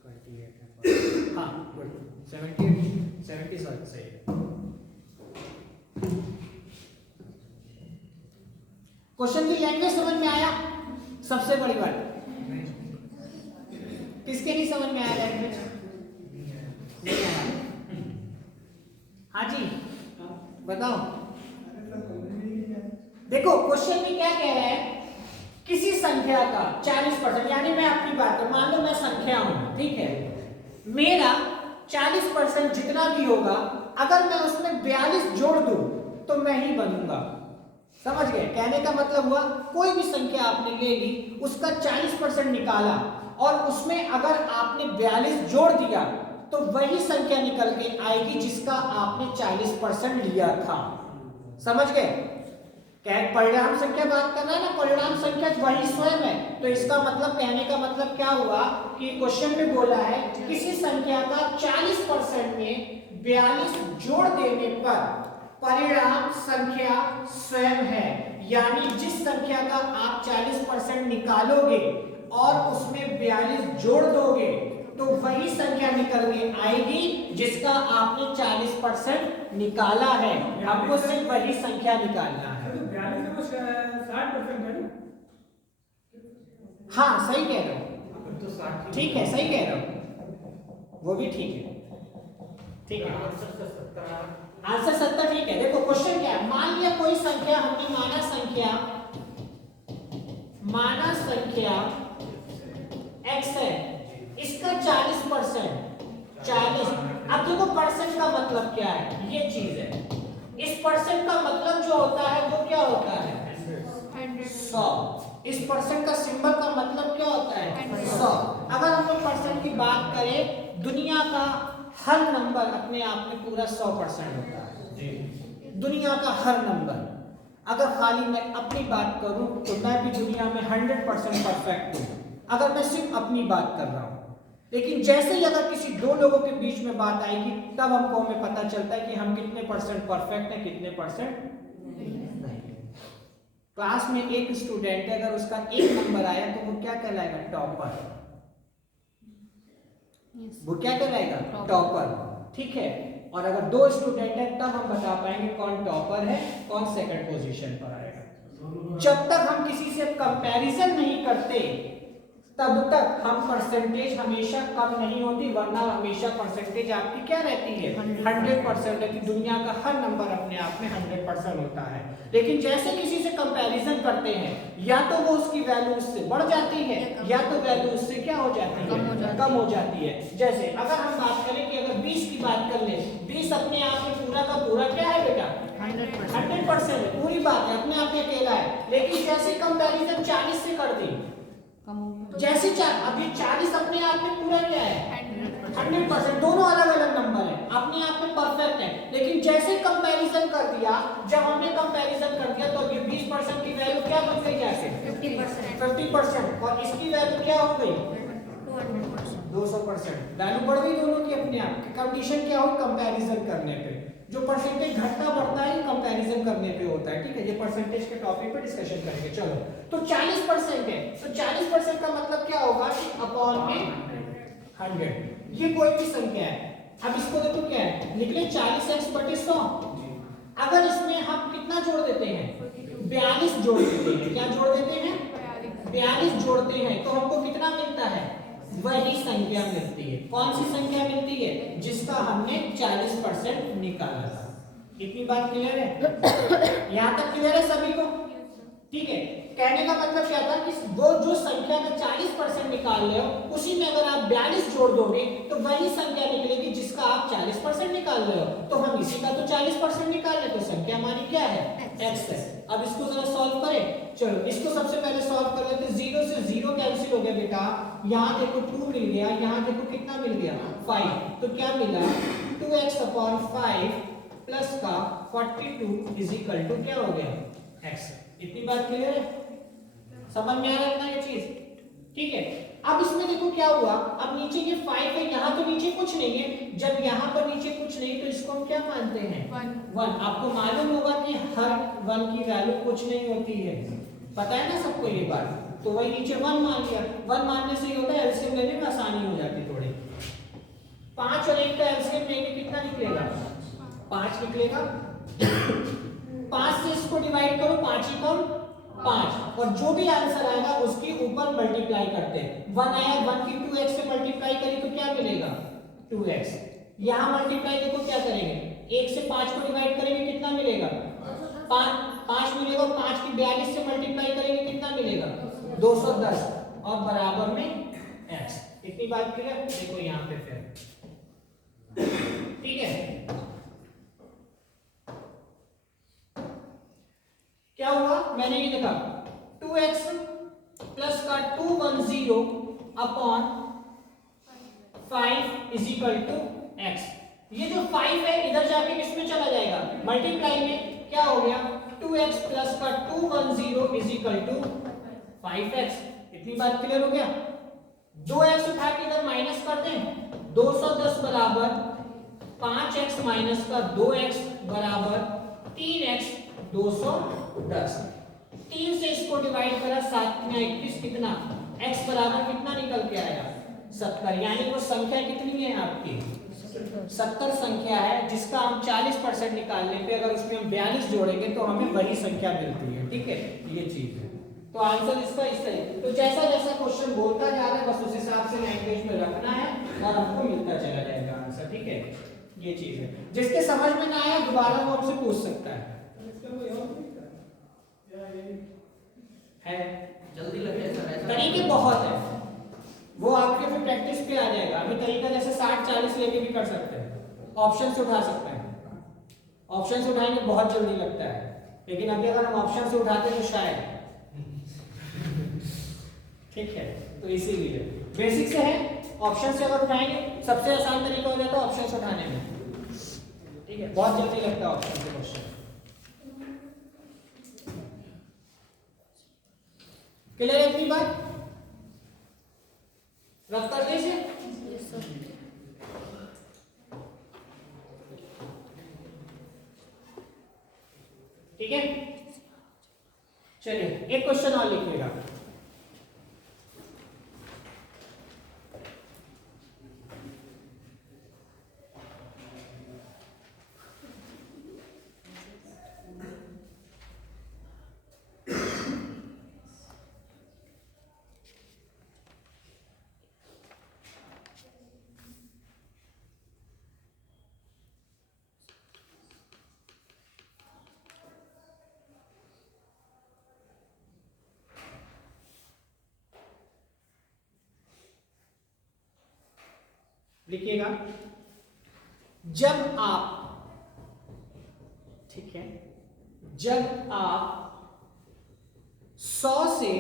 28 हाँ गुड 70 सही है। क्वेश्चन की लैंग्वेज समझ में आया? सबसे बड़ी बात, किसके नहीं समझ में आया लैंग्वेज? नहीं आया? हाँ जी बताओ। देखो क्वेश्चन में क्या कह रहा है, किसी संख्या का 40%, यानी मैं अपनी बात करूं, मान लो मैं संख्या हूं, ठीक है, मेरा 40% जितना भी होगा अगर मैं उसमें 42 जोड़ दूं तो मैं ही बनूंगा। समझ गए? कहने का मतलब हुआ कोई भी संख्या आपने ले ली, उसका 40% निकाला और उसमें अगर आपने 42 जोड़ दिया तो वही संख्या निकल के आएगी जिसका आपने 40% लिया था। समझ गए? परिणाम संख्या बात कर रहा है ना, परिणाम संख्या वही स्वयं है। तो इसका मतलब, कहने का मतलब क्या हुआ कि क्वेश्चन में बोला है किसी संख्या का 40% में 42 जोड़ देने पर परिणाम संख्या स्वयं है, यानी जिस संख्या का आप 40% निकालोगे और उसमें 42 जोड़ दोगे तो वही संख्या निकल के आएगी जिसका आपने 40% निकाला है। हमको सिर्फ वही संख्या निकालना है। 60% है ना? हाँ सही कह रहे हो, तो 60 ठीक है, सही कह रहे हो, वो भी ठीक है, ठीक है। आंसर 70 ठीक है। देखो क्वेश्चन क्या है, मान लिया कोई संख्या, हमने माना संख्या x है, इसका 40%, 40। अब देखो परसेंट का मतलब क्या है, ये चीज है। इस परसेंट का मतलब जो होता है वो क्या होता है, 100। इस परसेंट का सिंबल का मतलब क्या होता है, 100। अगर हम लोग परसेंट की बात करें, दुनिया का हर नंबर अपने आप में पूरा 100% होता है। दुनिया का हर नंबर, अगर खाली मैं अपनी बात करूं तो मैं भी दुनिया में 100% परफेक्ट हूं, अगर मैं सिर्फ अपनी बात कर रहा हूं। लेकिन जैसे ही अगर किसी दो लोगों के बीच में बात आएगी, तब हमको हमें पता चलता है कि हम कितने परसेंट परफेक्ट हैं, कितने परसेंट नहीं। क्लास में एक स्टूडेंट है, अगर उसका एक नंबर आया तो वो क्या कहलाएगा, टॉपर। वो क्या कहलाएगा, टॉपर, ठीक है। और अगर दो स्टूडेंट है तब हम बता पाएंगे कौन टॉपर है, कौन सेकंड पोजीशन पर आएगा। जब तक हम किसी से कंपैरिजन नहीं करते तब तक हम परसेंटेज हमेशा कम नहीं होती, वरना हमेशा परसेंटेज आपकी क्या रहती है, 100% रहती। दुनिया का हर नंबर अपने आप में 100% होता है। लेकिन जैसे किसी से कंपैरिजन करते हैं, या तो वो उसकी वैल्यू उससे बढ़ जाती है, या तो वैल्यू उससे क्या हो जाती है, कम हो जाती है। जैसे अगर हम बात करें कि अगर 20 की बात कर ले, 20 अपने आप में पूरा का पूरा क्या है बेटा, 100% है, पूरी बात है, अपने आप में अकेला है। लेकिन जैसे कंपैरिजन 40 से कर दी, जैसे अभी 40 अपने आप में पूरा क्या है, 100%, दोनों अलग अलग नंबर है, अपने आप में परफेक्ट है। लेकिन जैसे कंपैरिजन कर दिया, जब हमने कंपैरिजन कर दिया तो ये 20% की वैल्यू क्या बन गई, जैसे 50%, और इसकी वैल्यू क्या हो गई, 200%। वैल्यू बढ़ गई दोनों की अपने आप। कंडीशन क्या हो, कंपैरिजन करने पे जो परसेंटेज घटता बढ़ता है, कंपैरिजन करने पे होता है, ठीक है। ये परसेंटेज के टॉपिक पे डिस्कशन करेंगे। चलो, तो 40% है, तो 40% का मतलब क्या होगा कि अपॉन में 100, ये कोई भी संख्या है। अब इसको देखो क्या है, निकले 40x/100। अगर इसमें हम कितना जोड़ देते हैं, 42 जोड़ देते हैं, क्या जोड़ देते हैं, 42 जोड़ते हैं, तो हमको कितना मिलता है, वही संख्या मिलती है। कौन सी संख्या मिलती है, जिसका हमने 40% निकाला था। इतनी बात क्लियर है, यहाँ तक क्लियर है सभी को, ठीक है। कहने का मतलब क्या था कि वो जो संख्या का 40% निकाल रहे हो, उसी में अगर आप 42 जोड़ दोगे तो वही संख्या निकलेगी जिसका आप 40% निकाल रहे हो। तो हम इसी का तो 40% निकाल रहे, तो संख्या हमारी क्या है, x है। अब इसको जरा सॉल्व करें। चलो, इसको सबसे पहले सॉल्व कर लेते हैं। 0 से 0 कैंसिल हो गया बेटा, यहाँ देखो 2 मिल गया, यहाँ देखो कितना मिल गया, 5। तो क्या मिला, 2x/5 प्लस का 42 इज इक्वल टू क्या हो गया, x। इतनी बात क्लियर है, समझ में आ रहा है ना ये चीज, ठीक है। अब इसमें देखो क्या हुआ, अब नीचे ये 5 है, यहाँ तो नीचे कुछ नहीं है। जब यहाँ पर नीचे कुछ नहीं तो इसको हम क्या मानते हैं, 1। आपको मालूम होगा कि हर 1 की वैल्यू कुछ नहीं होती है, पता है ना सबको ये बात। तो वही नीचे 1 मान लिया। 1 मानने से ही होता है एलसीएम लेने में आसानी हो जाती थोड़ी। 5 और 1 का एलसीएम लेंगे कितना निकलेगा, 5 निकलेगा। 5 से इसको डिवाइड करो, 5 ही कम 5, और जो भी आंसर आएगा उसके ऊपर मल्टीप्लाई करते हैं। 1 आया, 1 की 2x से मल्टीप्लाई करी तो क्या मिलेगा, 2x। यहाँ मल्टीप्लाई देखो क्या करेंगे, 1 से 5 को डिवाइड करेंगे कितना मिलेगा, 5 मिलेगा। 5 की 42 से मल्टीप्लाई करेंगे कितना मिलेगा, 210, और बराबर में x। इतनी बात क्लियर, देखो यहाँ पे फिर, ठीक है। क्या हुआ, मैंने ये लिखा 2x प्लस का 210 upon 5 is equal to x। ये जो 5 है इधर जाके किसमें चला जाएगा, मल्टीप्लाई में। क्या हो गया, 2x प्लस का 210 इज इक्वल टू 5x। इतनी बात क्लियर हो गया। 2x उठा के इधर माइनस करते हैं, 210 बराबर 5x माइनस का 2x बराबर 3x 210। 3 से इसको डिवाइड करा, 7 में 21 कितना, x बराबर कितना निकल के आया 70। यानी वो संख्या कितनी है आपकी 70 संख्या है, जिसका हम 40% निकालने पे अगर उसमें हम 42 जोड़ेंगे तो हमें वही संख्या मिलती है। ठीक है, ये चीज है। तो आंसर इसका इस तरह, तो जैसा जैसा क्वेश्चन बोलता जा रहा है बस उस हिसाब से लैंग्वेज में रखना है और हमको मिलता चला जाएगा आंसर। ठीक है, ये चीज है। जिसके समझ में ना आया दोबारा वो आपसे पूछ सकता है जल्दी लगे ऐसा तरीके बहुत है, वो आपके भी प्रैक्टिस पे आ जाएगा। अभी तरीका जैसे 60-40 लेके भी कर सकते हैं, ऑप्शन से उठा सकते हैं। ऑप्शन से उठाएंगे बहुत जल्दी लगता है, लेकिन अभी अगर हम ऑप्शन से उठाते तो शायद ठीक है। तो इसीलिए बेसिक से है, ऑप्शन से अगर उठाएंगे सबसे आसान तरीका हो जाता है ऑप्शन से उठाने में। ठीक है, बहुत जल्दी लगता है ऑप्शन से क्वेश्चन। क्लियर है इतनी बात? रफ कर दीजिए। ठीक है, चलिए एक क्वेश्चन और लिखिएगा। लिखिएगा, जब आप, ठीक है, जब आप 100 से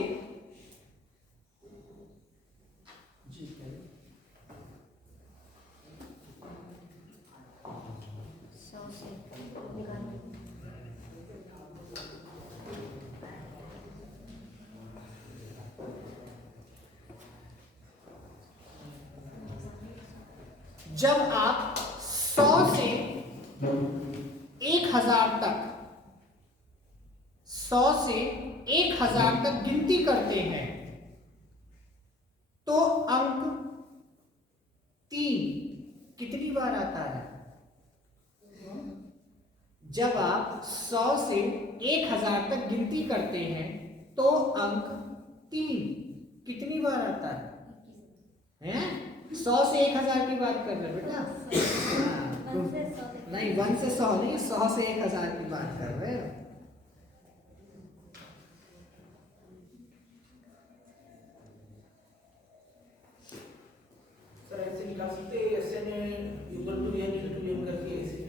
जब आप 100 से 1000 तक 100 से 1000 तक गिनती करते हैं तो अंक 3 कितनी बार आता है? जब आप 100 से 1000 तक गिनती करते हैं तो अंक 3 कितनी बार आता है? हैं? 100 से 1000 की बात कर रहे हैं बेटा? नहीं, 1 से 100 नहीं, 100 से 1000 की बात कर रहे हैं। सर ऐसे निकाल सकते हैं, ऐसे ने equal to n equal to m करके ऐसे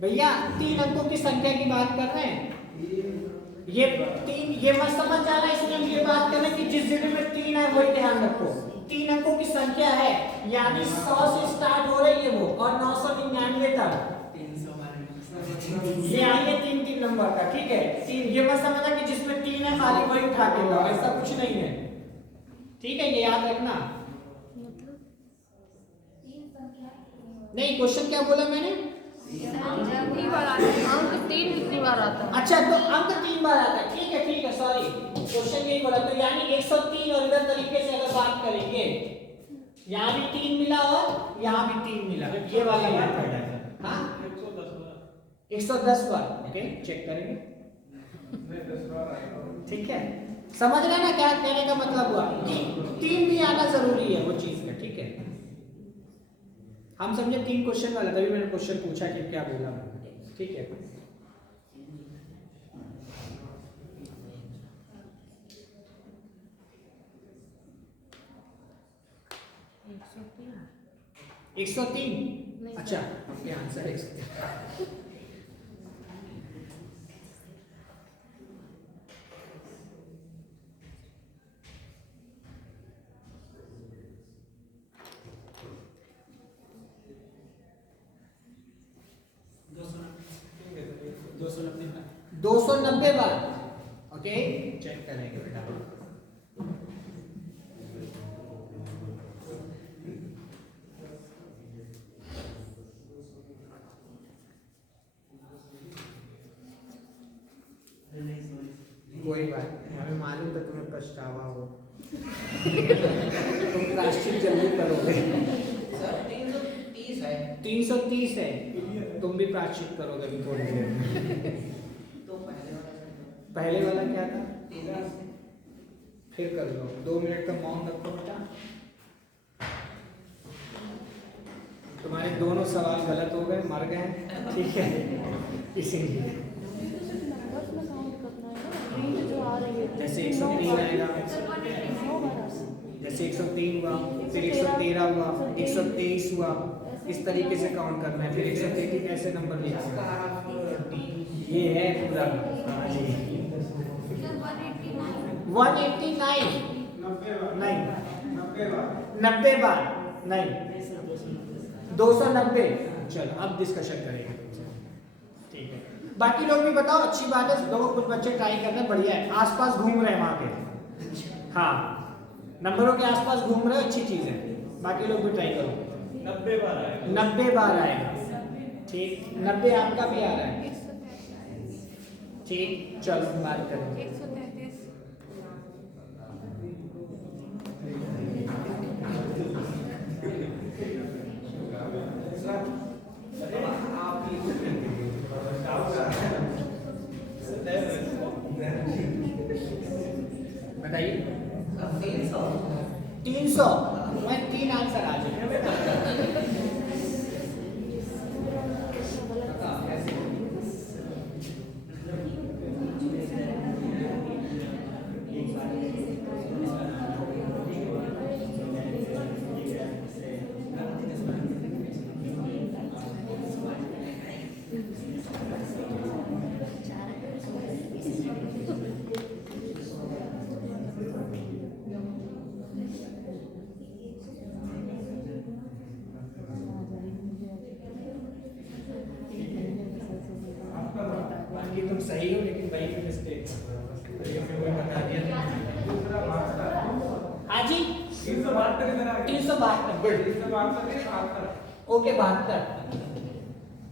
भैया 3 अंकों की संख्या की बात कर रहे हैं। ये 3, ये मत समझ जाना, इसलिए हम ये बात कर रहे हैं कि जिस जगह में 3 है वही ध्यान रखो। 3 अंकों की संख्या है, यानी 100 से स्टार्ट हो रही है वो और 999 तक ये आई है 3 नंबर का। ठीक है, 3, ये मत समझना कि जिसमें 3 है खाली वही उठा के लो, ऐसा कुछ नहीं है। ठीक है, ये याद रखना। नहीं, क्वेश्चन क्या बोला मैंने? अंक 3 कितनी बार आता है? अच्छा, तो अंक 3 बार आता है। ठीक है, सॉरी, क्वेश्चन यही बोला। तो यानी 103 और इधर तरीके से अगर बात करेंगे, यहाँ भी 3 मिला और यहाँ भी 3 मिला, ये वाला मेथड है। हाँ, 110 बार। ओके, चेक करेंगे। ठीक है, समझ रहे ना क्या कहने का मतलब हुआ कि 3 भी आना जरूरी है वो चीज में। ठीक है, हम समझे 3 क्वेश्चन वाला, तभी मैंने क्वेश्चन पूछा कि क्या बोला। ठीक है, एक 103। अच्छा, ये आंसर 103। दो सौ 290 बार। ओके, चेक करेंगे बेटा। कोई बात नहीं, हमें मालूम था तुम्हें पछतावा हो। तुम प्रायश्चित जल्दी करोगे। सर 330 है। 330 है, तुम भी प्रायश्चित करोगे अभी थोड़ी देर में। तो पहले वाला क्या था? 33 फिर कर लो, 2 मिनट का मौन रखो बेटा। तुम्हारे दोनों सवाल गलत हो गए, मर गए, ठीक है, इसीलिए। नंबर्स में काउंट करना है ना, रेंज जो आ रही है जैसे 103 आएगा, जैसे 103 हुआ, फिर 113 हुआ, 123 हुआ, इस तरीके से काउंट करना है। फिर 133 ऐसे नंबर लिखना है। ये है पूरा। हाँ जी, 189 नहीं, 90 बार नहीं, 290। चलो अब डिस्कशन करेंगे, ठीक है। बाकी लोग भी बताओ, अच्छी बात है, लोगों कुछ बच्चे ट्राई करना, बढ़िया है, आसपास घूम रहे हैं वहां पे। हाँ, नंबरों के आसपास घूम रहे हो, अच्छी चीज है। बाकी लोग भी ट्राई करो। 90 बार आएगा। 90 बार आएगा, ठीक। 90 आपका भी आ रहा है, ठीक। चलो बात करें। 133 बताइए। 300 300 मैं 3 आंसर आ जाए। बाकी तुम सही हो, लेकिन वही भी मिस्टेक बता दिया। हाँ जी, 372 ओके, 72,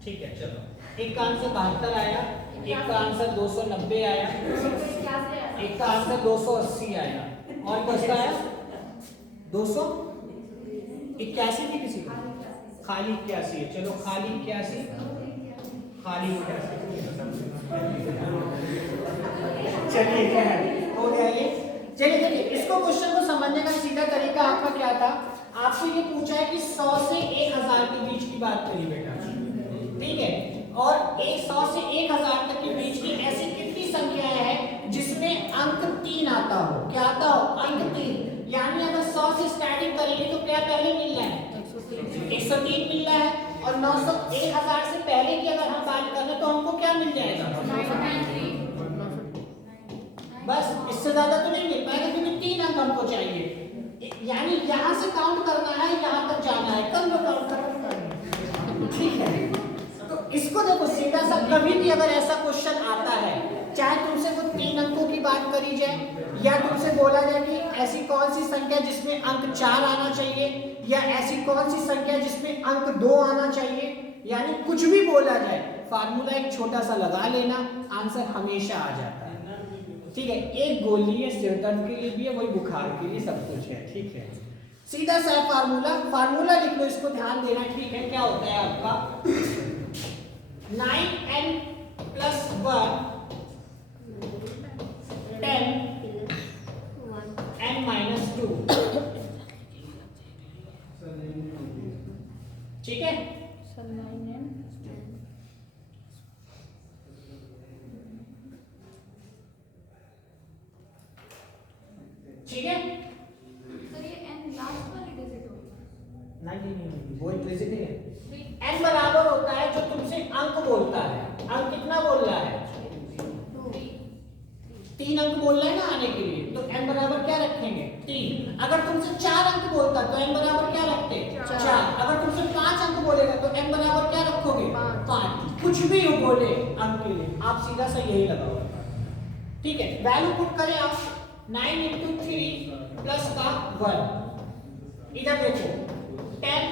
ठीक है। चलो, एक का आंसर 72 आया, एक का आंसर 290 आया, एक का आंसर 280 आया, और किसका आया 281 थी किसी को, खाली 81 है। चलो खाली 81, खाली 81, चलिए हो गया ये। चलिए देखिए, इसको क्वेश्चन को समझने का सीधा तरीका आपका क्या था, आपको ये पूछा है कि 100 से 1000 के बीच की बात करिए बेटा, ठीक है। और 100 से 1000 तक के बीच की ऐसी कितनी संख्याएं हैं जिसमें अंक 3 आता हो? क्या आता हो? अंक 3। यानी अगर 100 से स्टार्टिंग करेंगे तो क्या पहले मिल रहा है? 103 मिल रहा है। और 900 1000 से पहले की अगर हम बात करें तो हमको क्या मिल जाएगा? 993 बस, इससे ज्यादा तो नहीं मिल पाएगा, क्योंकि 3 अंक हमको चाहिए। यानी यहाँ से काउंट करना है, यहाँ तक जाना है, कर लो काउंट, ठीक है। तो इसको देखो, सीधा सा कभी भी अगर ऐसा क्वेश्चन आता है, चाहे तुमसे वो 3 अंकों की बात करी जाए, या तुमसे बोला जाए कि ऐसी कौन सी संख्या जिसमें अंक 4 आना चाहिए, या ऐसी कौन सी संख्या जिसमें अंक 2 आना चाहिए, यानी कुछ भी बोला जाए, फार्मूला एक छोटा सा लगा लेना, आंसर हमेशा आ जाता है, ठीक है। एक गोली है सिर दर्द के लिए भी है, वही बुखार के लिए, सब कुछ है, ठीक है। सीधा सा फार्मूला लिख लो, इसको ध्यान देना, ठीक है। क्या होता है आपका 9n + 1 10n - 2, ठीक है। ठीक है, सर ये n लास्ट वाली डिजिट होगी। नहीं, वो इम्प्लिसिट है। n बराबर होता है जो तुमसे अंक बोलता है। अंक कितना बोल रहा है? 3 अंक बोल रहा है ना आने के लिए, तो n बराबर क्या रखेंगे? 3। अगर तुमसे 4 अंक बोलता तो n बराबर क्या रखते? 4। अगर तुमसे 5 अंक बोलेगा तो n बराबर क्या रखोगे? 5। कुछ भी हो बोले अंक के लिए, आप सीधा सा यही लगाओ, ठीक है। वैल्यू पुट करें आप, 9 × 3 प्लस का 1, इधर देखो 10,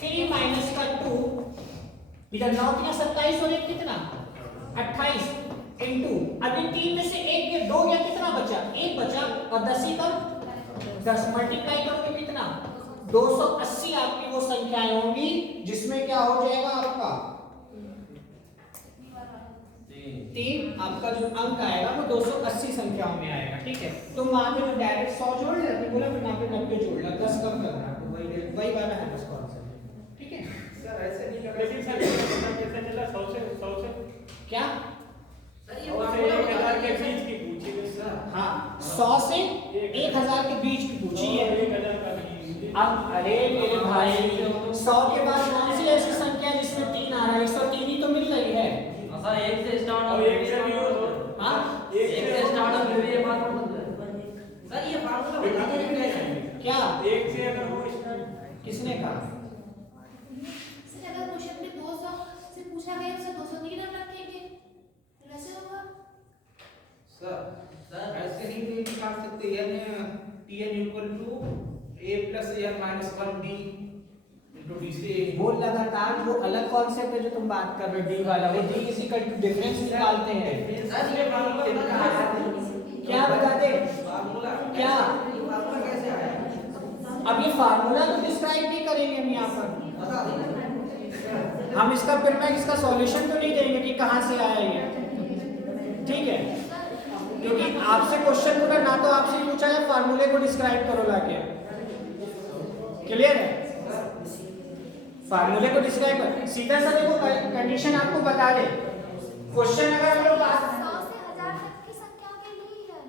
3 माइनस का 2, इधर 9 × 27 और 1 कितना? 28 इनटू, अभी 3 में से 1 के 2 और 10 ही कम 10 मल्टीप्लाई करोगे कितना 280 आपकी वो संख्याएं होंगी जिसमें क्या हो जाएगा आपका 3 आपका जो अंक आएगा वो 280 संख्याओं में आएगा। ठीक है, तो वहां पे जो डायरेक्ट 100 जोड़ लेते बोला फिर वहां पे 90 जोड़ ला 10 कम करना तो वही वाला है बस कॉन्सेप्ट। ठीक है सर ऐसे नहीं कर लेकिन सर कैसे चला 100 से क्या सर ये 100 से 1000 के बीच की पूछी सर। हाँ 100 से 1000 के बीच की पूछी है। 1000 का भी अब अरे मेरे भाई 100 के बाद कौन सी ऐसी संख्या है जिसमें 3 आ रहा है 103 ही तो मिल रही है। सर एक से स्टार्ट और एक से भी हो हाँ एक से स्टार्ट हो फिर ये बात सर ये फार्मूला बता दीजिए क्या एक से अगर वो स्टार्ट किसने कहा सर अगर क्वेश्चन में 200 से पूछा गया तो 203 हम रखेंगे तो कैसे होगा? सर ऐसे ही भी निकाल सकते हैं tn equal to a plus n minus 1d into d से वो लगातार वो अलग कॉन्सेप्ट है जो तुम बात कर रहे हो डी वाला वो D is equal to difference निकालते हैं। सर ये फार्मूला क्या बता दे फार्मूला क्या ये फार्मूला कैसे आया अब ये फार्मूला तो डिस्क्राइब नहीं करेंगे हम यहाँ पर बता दीजिए। हम इसका फिर मैं इसका सॉल्यूशन तो नहीं देंगे कि कहाँ से आया ये। ठीक है क्योंकि आपसे क्वेश्चन पूरा ना तो आपसे पूछा है फार्मूले को डिस्क्राइब करो लाके क्लियर है फार्मूले को डिस्क्राइब कर सीधा सा देखो कंडीशन आपको बता दे क्वेश्चन अगर हम लोग 100 से 1000 तक की संख्या के लिए है।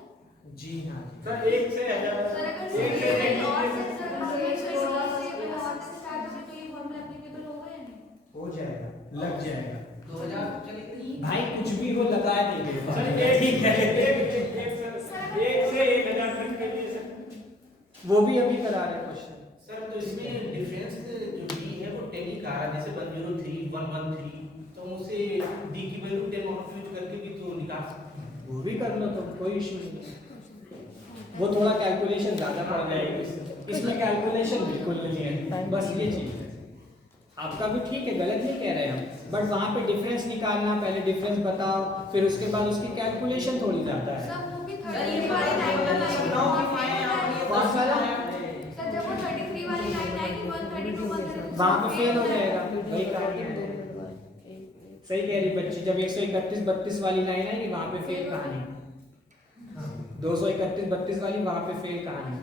जी हाँ सर एक से 1000 सर अगर एक से एक और से स्टार्ट होने तो ये फॉर्मूला एप्लीकेबल होगा या नहीं? हो जाएगा लग जाएगा 2000 चलिए भाई कुछ भी हो लगा देंगे सर एक से 1000 तक के लिए सर वो भी अभी करा रहे क्वेश्चन सर तो इसमें डिफरेंस जो d है वो 10 ही का है जैसे 103 113 तो हम उसे d की वैल्यू 10 मॉडिफाइड करके भी तो निकाल सकते हैं। वो भी कर लो तो कोई इशू नहीं वो थोड़ा कैलकुलेशन ज्यादा पड़ जाएगी इसमें कैलकुलेशन बिल्कुल नहीं है बस ये चीज है आपका भी ठीक है गलत नहीं कह रहे हम बट वहाँ पे डिफरेंस निकालना पहले डिफरेंस बताओ फिर उसके बाद उसकी कैलकुलेशन थोड़ी ज्यादा है। सब वो भी सर ये 33 वाली लाइन फार्मूला आएगी। 9 की फाइन आप कौन सा वाला? सर जब वो 33 वाली लाइन आएगी 132 132 वहाँ पे फेल हो जाएगा वही कहानी है सही कह रही बच्ची जब 131 32 वाली लाइन आएगी वहाँ पे फेल कहानी 231 32 वाली वहाँ पे फेल कहानी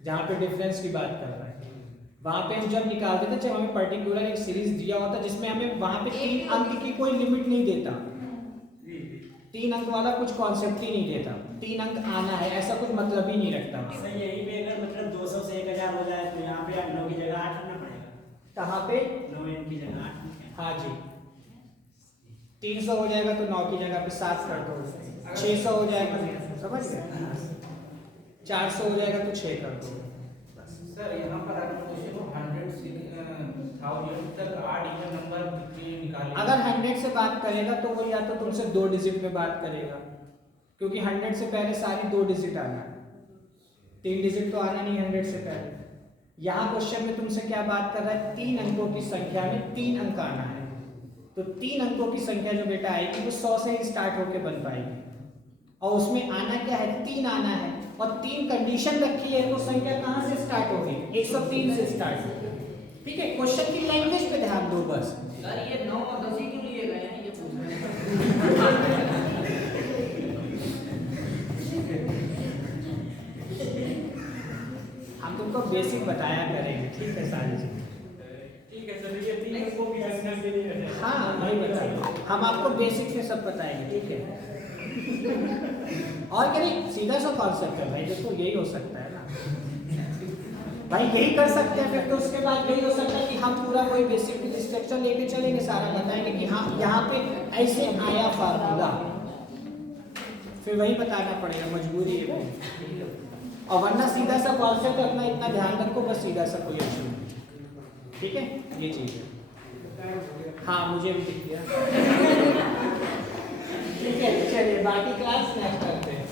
जहाँ पे डिफरेंस की बात कर रहा है वहाँ पे हम जब निकालते थे जब हमें पर्टिकुलर एक सीरीज दिया होता जिसमें हमें वहाँ पे 3 अंक की कोई लिमिट नहीं देता 3 अंक वाला कुछ कॉन्सेप्ट ही नहीं देता 3 अंक आना है ऐसा कुछ मतलब ही नहीं रखता सर यही पे अगर मतलब 200 से 1000 हो जाए तो यहाँ पे 9 की जगह 8 रखना पड़ेगा। कहाँ पे 9 की जगह 8 हाँ जी 300 हो जाएगा तो 9 की जगह पे 7 कर दो 600 हो जाएगा समझ गए 400 हो जाएगा तो 6 कर दो सर यहाँ पर अगर क्वेश्चन 100 से 1000 तक आड इवन नंबर कितने निकालें अगर 100 से बात करेगा तो वो या तो तुमसे 2 डिजिट में बात करेगा क्योंकि 100 से पहले सारी 2 डिजिट आना है 3 डिजिट तो आना नहीं 100 से पहले। यहाँ क्वेश्चन में तुमसे क्या बात कर रहा है 3 अंकों की संख्या में 3 अंक आना है तो 3 अंकों की संख्या जो बेटा आएगी वो 100 से ही स्टार्ट होके बन पाएगी और उसमें आना क्या है 3 आना है और 3 कंडीशन रखी है तो संख्या कहाँ से स्टार्ट होगी 103 से स्टार्ट होगी। ठीक है क्वेश्चन की लैंग्वेज पे ध्यान दो बस सर ये 9 और 10 ही क्यों लिए गए हैं ये पूछ रहे हम तुमको बेसिक बताया करेंगे ठीक है सारी चीज ठीक है सर ये 3 अंकों की संख्या के लिए है हाँ वही बता हम आपको बेसिक से सब बताएंगे ठीक है और क्या नहीं सीधा सा कॉन्सेप्ट है भाई देखो यही हो सकता है ना भाई यही कर सकते हैं फिर तो उसके बाद यही हो सकता है कि हम पूरा कोई बेसिक स्ट्रक्चर लेके चलेंगे सारा बताएंगे कि हाँ यहाँ पे ऐसे आया फार्मूला फिर वही बताना पड़ेगा मजबूरी है और वरना सीधा सा कॉन्सेप्ट अपना इतना ध्यान रखो बस सीधा सा कोई इशू नहीं ठीक है ये चीज है हाँ मुझे भी दिख गया ठीक है चलिए बाकी क्लास नेक्स्ट करते हैं